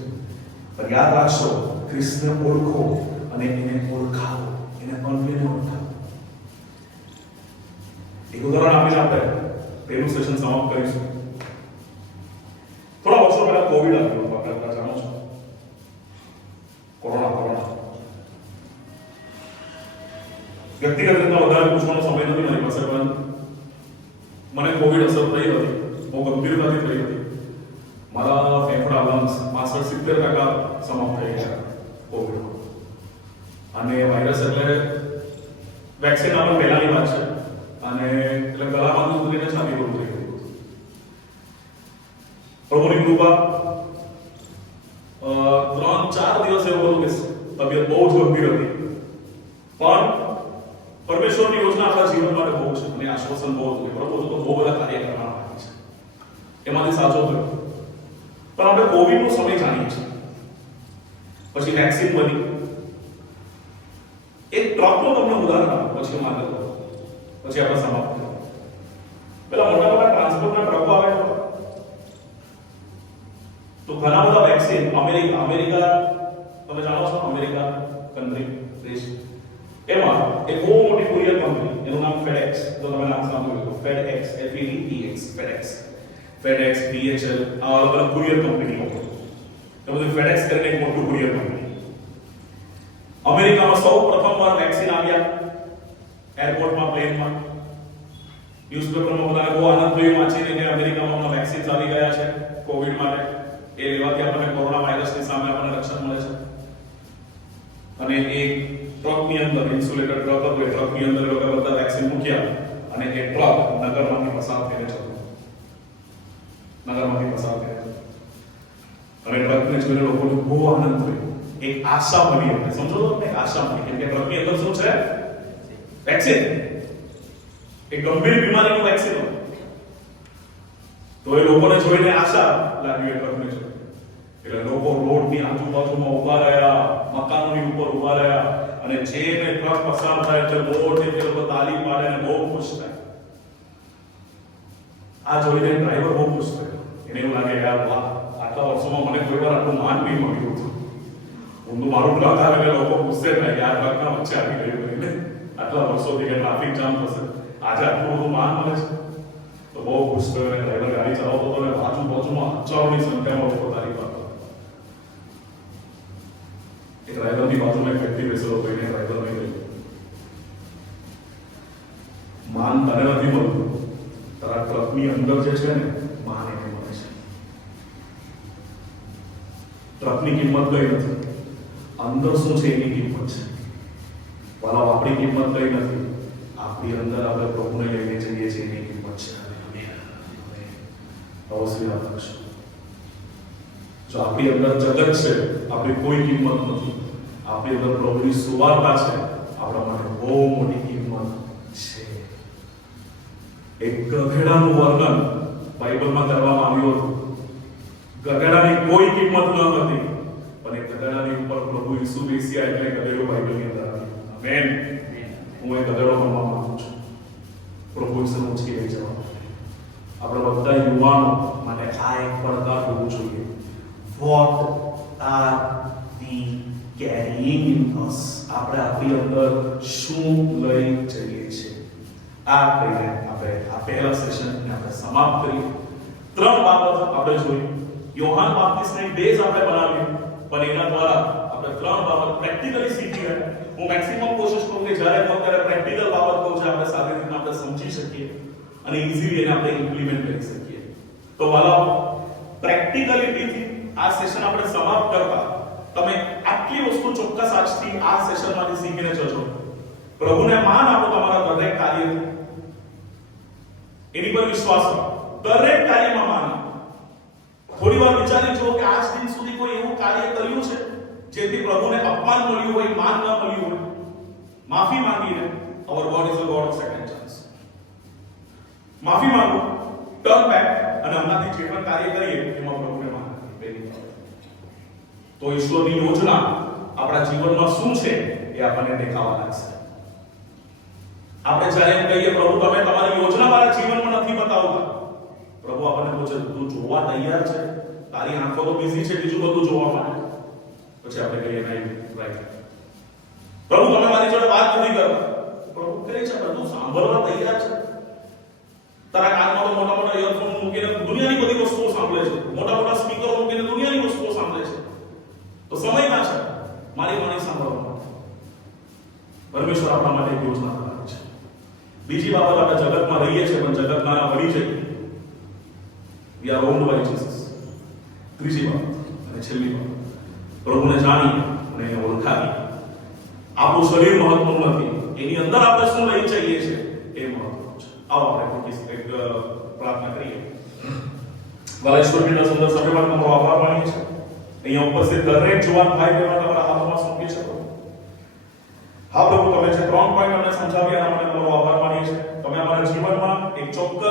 પણ યાદ રાખશો ખ્રિસ્તને ઓળખો અને એને ઓળખાવો, એને કોન્ફિડન્સ ઓળખાવો. એક ઉદાહરણ આપીને આપણે પહેલું સેશન સમાપ્ત કરીશું. થોડા વર્ષો પહેલા કોવિડ આવ્યું હતું, આપણે બધા જાણો છો. કોરોના વ્યક્તિગત રીતે વધારે પૂછવાનો સમય નથી મારી પાસે, પણ મને કોવિડ અસર થઈ હતી, બહુ ગંભીરતાથી થઈ હતી. મારા ફેફડા લંગ્સ 65-70% સમાપ્ત થઈ ગયા કોવિડ. અને વાયરસ એટલે વેક્સિન આપણે પહેલાની વાત છે, અને એટલે ગળામાં ઉતરીને છાતી પર ઉતરી ગયું. પ્રભુની કૃપા 3-4 દિવસ એવું હતું કે તબિયત બહુ જ ગંભીર હતી, પણ પરમેશ્વરની યોજના આપણા જીવન માટે બહુ છે અને આશ્વાસન બહુ હતું કે પ્રભુ તો બહુ બધા કાર્ય કરવાના છે, એમાંથી સાચો થયો. પણ આપણે કોવિડનો સમય જાણીએ છીએ, પછી વેક્સિન બની. એક ટ્રકનું તમને ઉદાહરણ આપું, પછી હું આગળ વધું, પછી આપણે સમાપ્ત કરીએ. પેલા મોટા મોટા ટ્રાન્સપોર્ટના ટ્રકો આવે તો ઘણા બધા વેક્સિન અમેરિકા તમે જાણો છો, અમેરિકા કન્ટ્રી દેશ, એમાં એક બહુ મોટી કુરિયર કંપની, એનું નામ FedEx, તો તમે નામ સાંભળ્યું હોય, FedEx, FedEx, DHL, આ અલગ અલગ કુરિયર કંપનીઓ. તો બધું FedEx કરીને એક મોટું કુરિયર કંપની. અમેરિકામાં સૌ પ્રથમવાર વેક્સિન આવ્યા એરપોર્ટમાં, પ્લેનમાં. ન્યૂઝપેપરમાં બધાને બહુ આનંદ થયો વાંચીને કે અમેરિકામાં વેક્સિન આવી ગયા છે કોવિડ માટે. એ લેવાથી આપણને કોરોના વાયરસની સામે આપણને રક્ષણ મળે છે. અને એક ટ્રકની અંદર ઇન્સ્યુલેટેડ ટ્રક હતો, એ ટ્રકની અંદર લોકો બધા વેક્સિન મૂક્યા અને એ ટ્રક નગરમાંથી પસાર થઈને જતો. નગરમાંથી પસાર થઈને જતો. અને ટ્રકને જોઈને લોકોને બહુ આનંદ થયો. એક આશા મળી હતી, સમજો તો એક આશા મળી, કેમ કે ટ્રકની અંદર શું છે? વેક્સિન. એક ગંભીર બીમારીનું વેક્સિન હતું. તો એ લોકોને જોઈને આશા લાગી એ ટ્રકને જોઈને. એટલે લોકો રોડની આજુબાજુમાં ઉભા રહ્યા, મકાનોની ઉપર ઉભા રહ્યા, અને જેને ટ્રક પસાર થાય એટલે મોટેથી લોકો તાલી પાડે અને બહુ ખુશ થાય. આ જોઈને ડ્રાઈવર બહુ ખુશ થયો. એને એવું લાગે યાર વાહ, આટલા વર્ષોમાં મને કોઈ વાર આટલું માન બી મળ્યું હતું. હું મારું ટ્રક આવે એટલે લોકો ગુસ્સે થાય કે આ ટ્રકના વચ્ચે આવી ગયું કરીને આટલા વર્ષોથી કે ટ્રાફિક જામ થશે, આજે આટલું બધું માન મળે છે. તો બહુ ખુશ થયો અને ડ્રાઈવર ગાડી ચલાવતો હતો અને આજુબાજુમાં હજારોની સંખ્યામાં લોકો તાલી પાડતા. એક ડ્રાઈવરની બાજુમાં એક વ્યક્તિ બેસેલો હતો, એને ડ્રાઈવરને કહ્યું, માન તને નથી મળતું, તારા ટ્રકની અંદર જે છે ને માન એને મળે છે. ટ્રકની કિંમત કઈ નથી, અંદર શું છે એની કિંમત છે. વાલા, આપણી કિંમત કઈ નથી, આપણી અંદર આપણે પ્રભુને લઈને જઈએ છીએ એની કિંમત છે. અવશ્ય યાદ રાખશો, જો આપણી અંદર જગત છે, આપણી કોઈ કિંમત નથી. આપણી અંદર પ્રભુની સુવાર્તા છે, આપણા માટે બહુ મોટી કિંમત છે. એક ગધેડાનું વર્ણન બાઇબલમાં કરવામાં આવ્યું હતું. ગધેડાની કોઈ કિંમત ન હતી, પણ એ ગધેડાની ઉપર પ્રભુ ઈસુ બેસ્યા એટલે ગધેડો બાઇબલની અંદર આવ્યું. આમેન. હું એ ગધેડો બનવા માંગુ છું, પ્રભુ ઈસુને ઉંચકી લઈ જવા. આપણે બધા યુવાનો માટે આ એક પડકાર હોવું જોઈએ. What are we carrying in us? આપણે આપણી અંદર શું લઈ જઈએ છીએ? આ કહીને આપણે આ પહેલા સેશનને આપણે સમાપ્ત કરીએ. 3 બાબત આપણે જોઈ. યોહાન બાપ્તિસ્ટની બેઝ આપણે બનાવી, પણ એના દ્વારા આપણે 3 બાબત પ્રેક્ટિકલી શીખી ગયા. હું મેક્સિમમ કોશિશ કરું કે જ્યારે પણ ત્યારે પ્રેક્ટિકલ બાબતો છે આપણે સારી રીતે આપણે સમજી શકીએ અને ઈઝીલી એને આપણે ઇમ્પ્લિમેન્ટ કરી શકીએ. તો વાલા, પ્રેક્ટિકલિટીથી આ સેશન આપણે સમાપ્ત કરતા તમે આટલી વસ્તુ ચોક્કસ આજથી આ સેશનમાંથી શીખીને જજો. પ્રભુને માન આપો તમારા દરેક કાર્યથી. એની પર વિશ્વાસ કરો, દરેક કાર્યમાં માનો. થોડી વાર વિચારી જુઓ કે આજ દિન સુધી કોઈ એવું કાર્ય કર્યું છે જેથી પ્રભુને અપમાન મળ્યું હોય, માન ન મળ્યું હોય. માફી માંગીને, our God is a God of second chance. માફી માંગો, ટર્ન બેક, અને હમણાંથી જે પણ કાર્ય કરીએ એમાં પ્રભુને માન આપીએ. તો ઈશ્વરની યોજના આપણા જીવનમાં શું છે એ આપણને દેખાવા લાગશે. આપણે જ્યારે એમ કહીએ પ્રભુ તમે તમારી યોજના મારા જીવનમાં નથી બતાવતા, પ્રભુ આપણને પૂછે તું જોવા તૈયાર છે? તારી આંખો તો બિઝી છે બીજું બધું જોવા માટે. પછી આપણે કહીએ નહીં, રાઈટ. પ્રભુ તમે મારી જોડે વાત નથી કરતા. પ્રભુ કહે છે બધું સાંભળવા તૈયાર છે. તારા કાનમાં તો મોટા મોટા ઇયરફોન મૂકીને દુનિયાની બધી વસ્તુઓ સાંભળે છે, મોટા મોટા સ્પીકરો મૂકીને દુનિયાની વસ્તુઓ સાંભળે છે. તો સમય ના છે મારી વાણી સાંભળવા માટે. પરમેશ્વર આપણા માટે એક યોજના બનાવે છે. બીજી બાબત, આપણે જગતમાં રહીએ છીએ પણ જગતમાં વળી જઈએ. We are owned by Jesus. ત્રીજી બાબત અને છેલ્લી બાબત, પ્રભુને જાણીએ અને એને ઓળખાવીએ. આપણું શરીર મહત્વનું નથી, એની અંદર આપણે શું લઈ જઈએ છીએ એ મહત્વનું છે. આવો આપણે એક પ્રાર્થના કરીએ. વાલેશ્વરના સુંદર સમયમાં તમારો આભાર માનીએ છીએ. અહીંયા ઉપસ્થિત દરેક જુવાન ભાઈ બહેનો તમારા હાથમાં સોંપી શકો. હા પ્રભુ, તમે જે 3 પોઈન્ટ અમને સમજાવ્યા એના માટે તમારો આભાર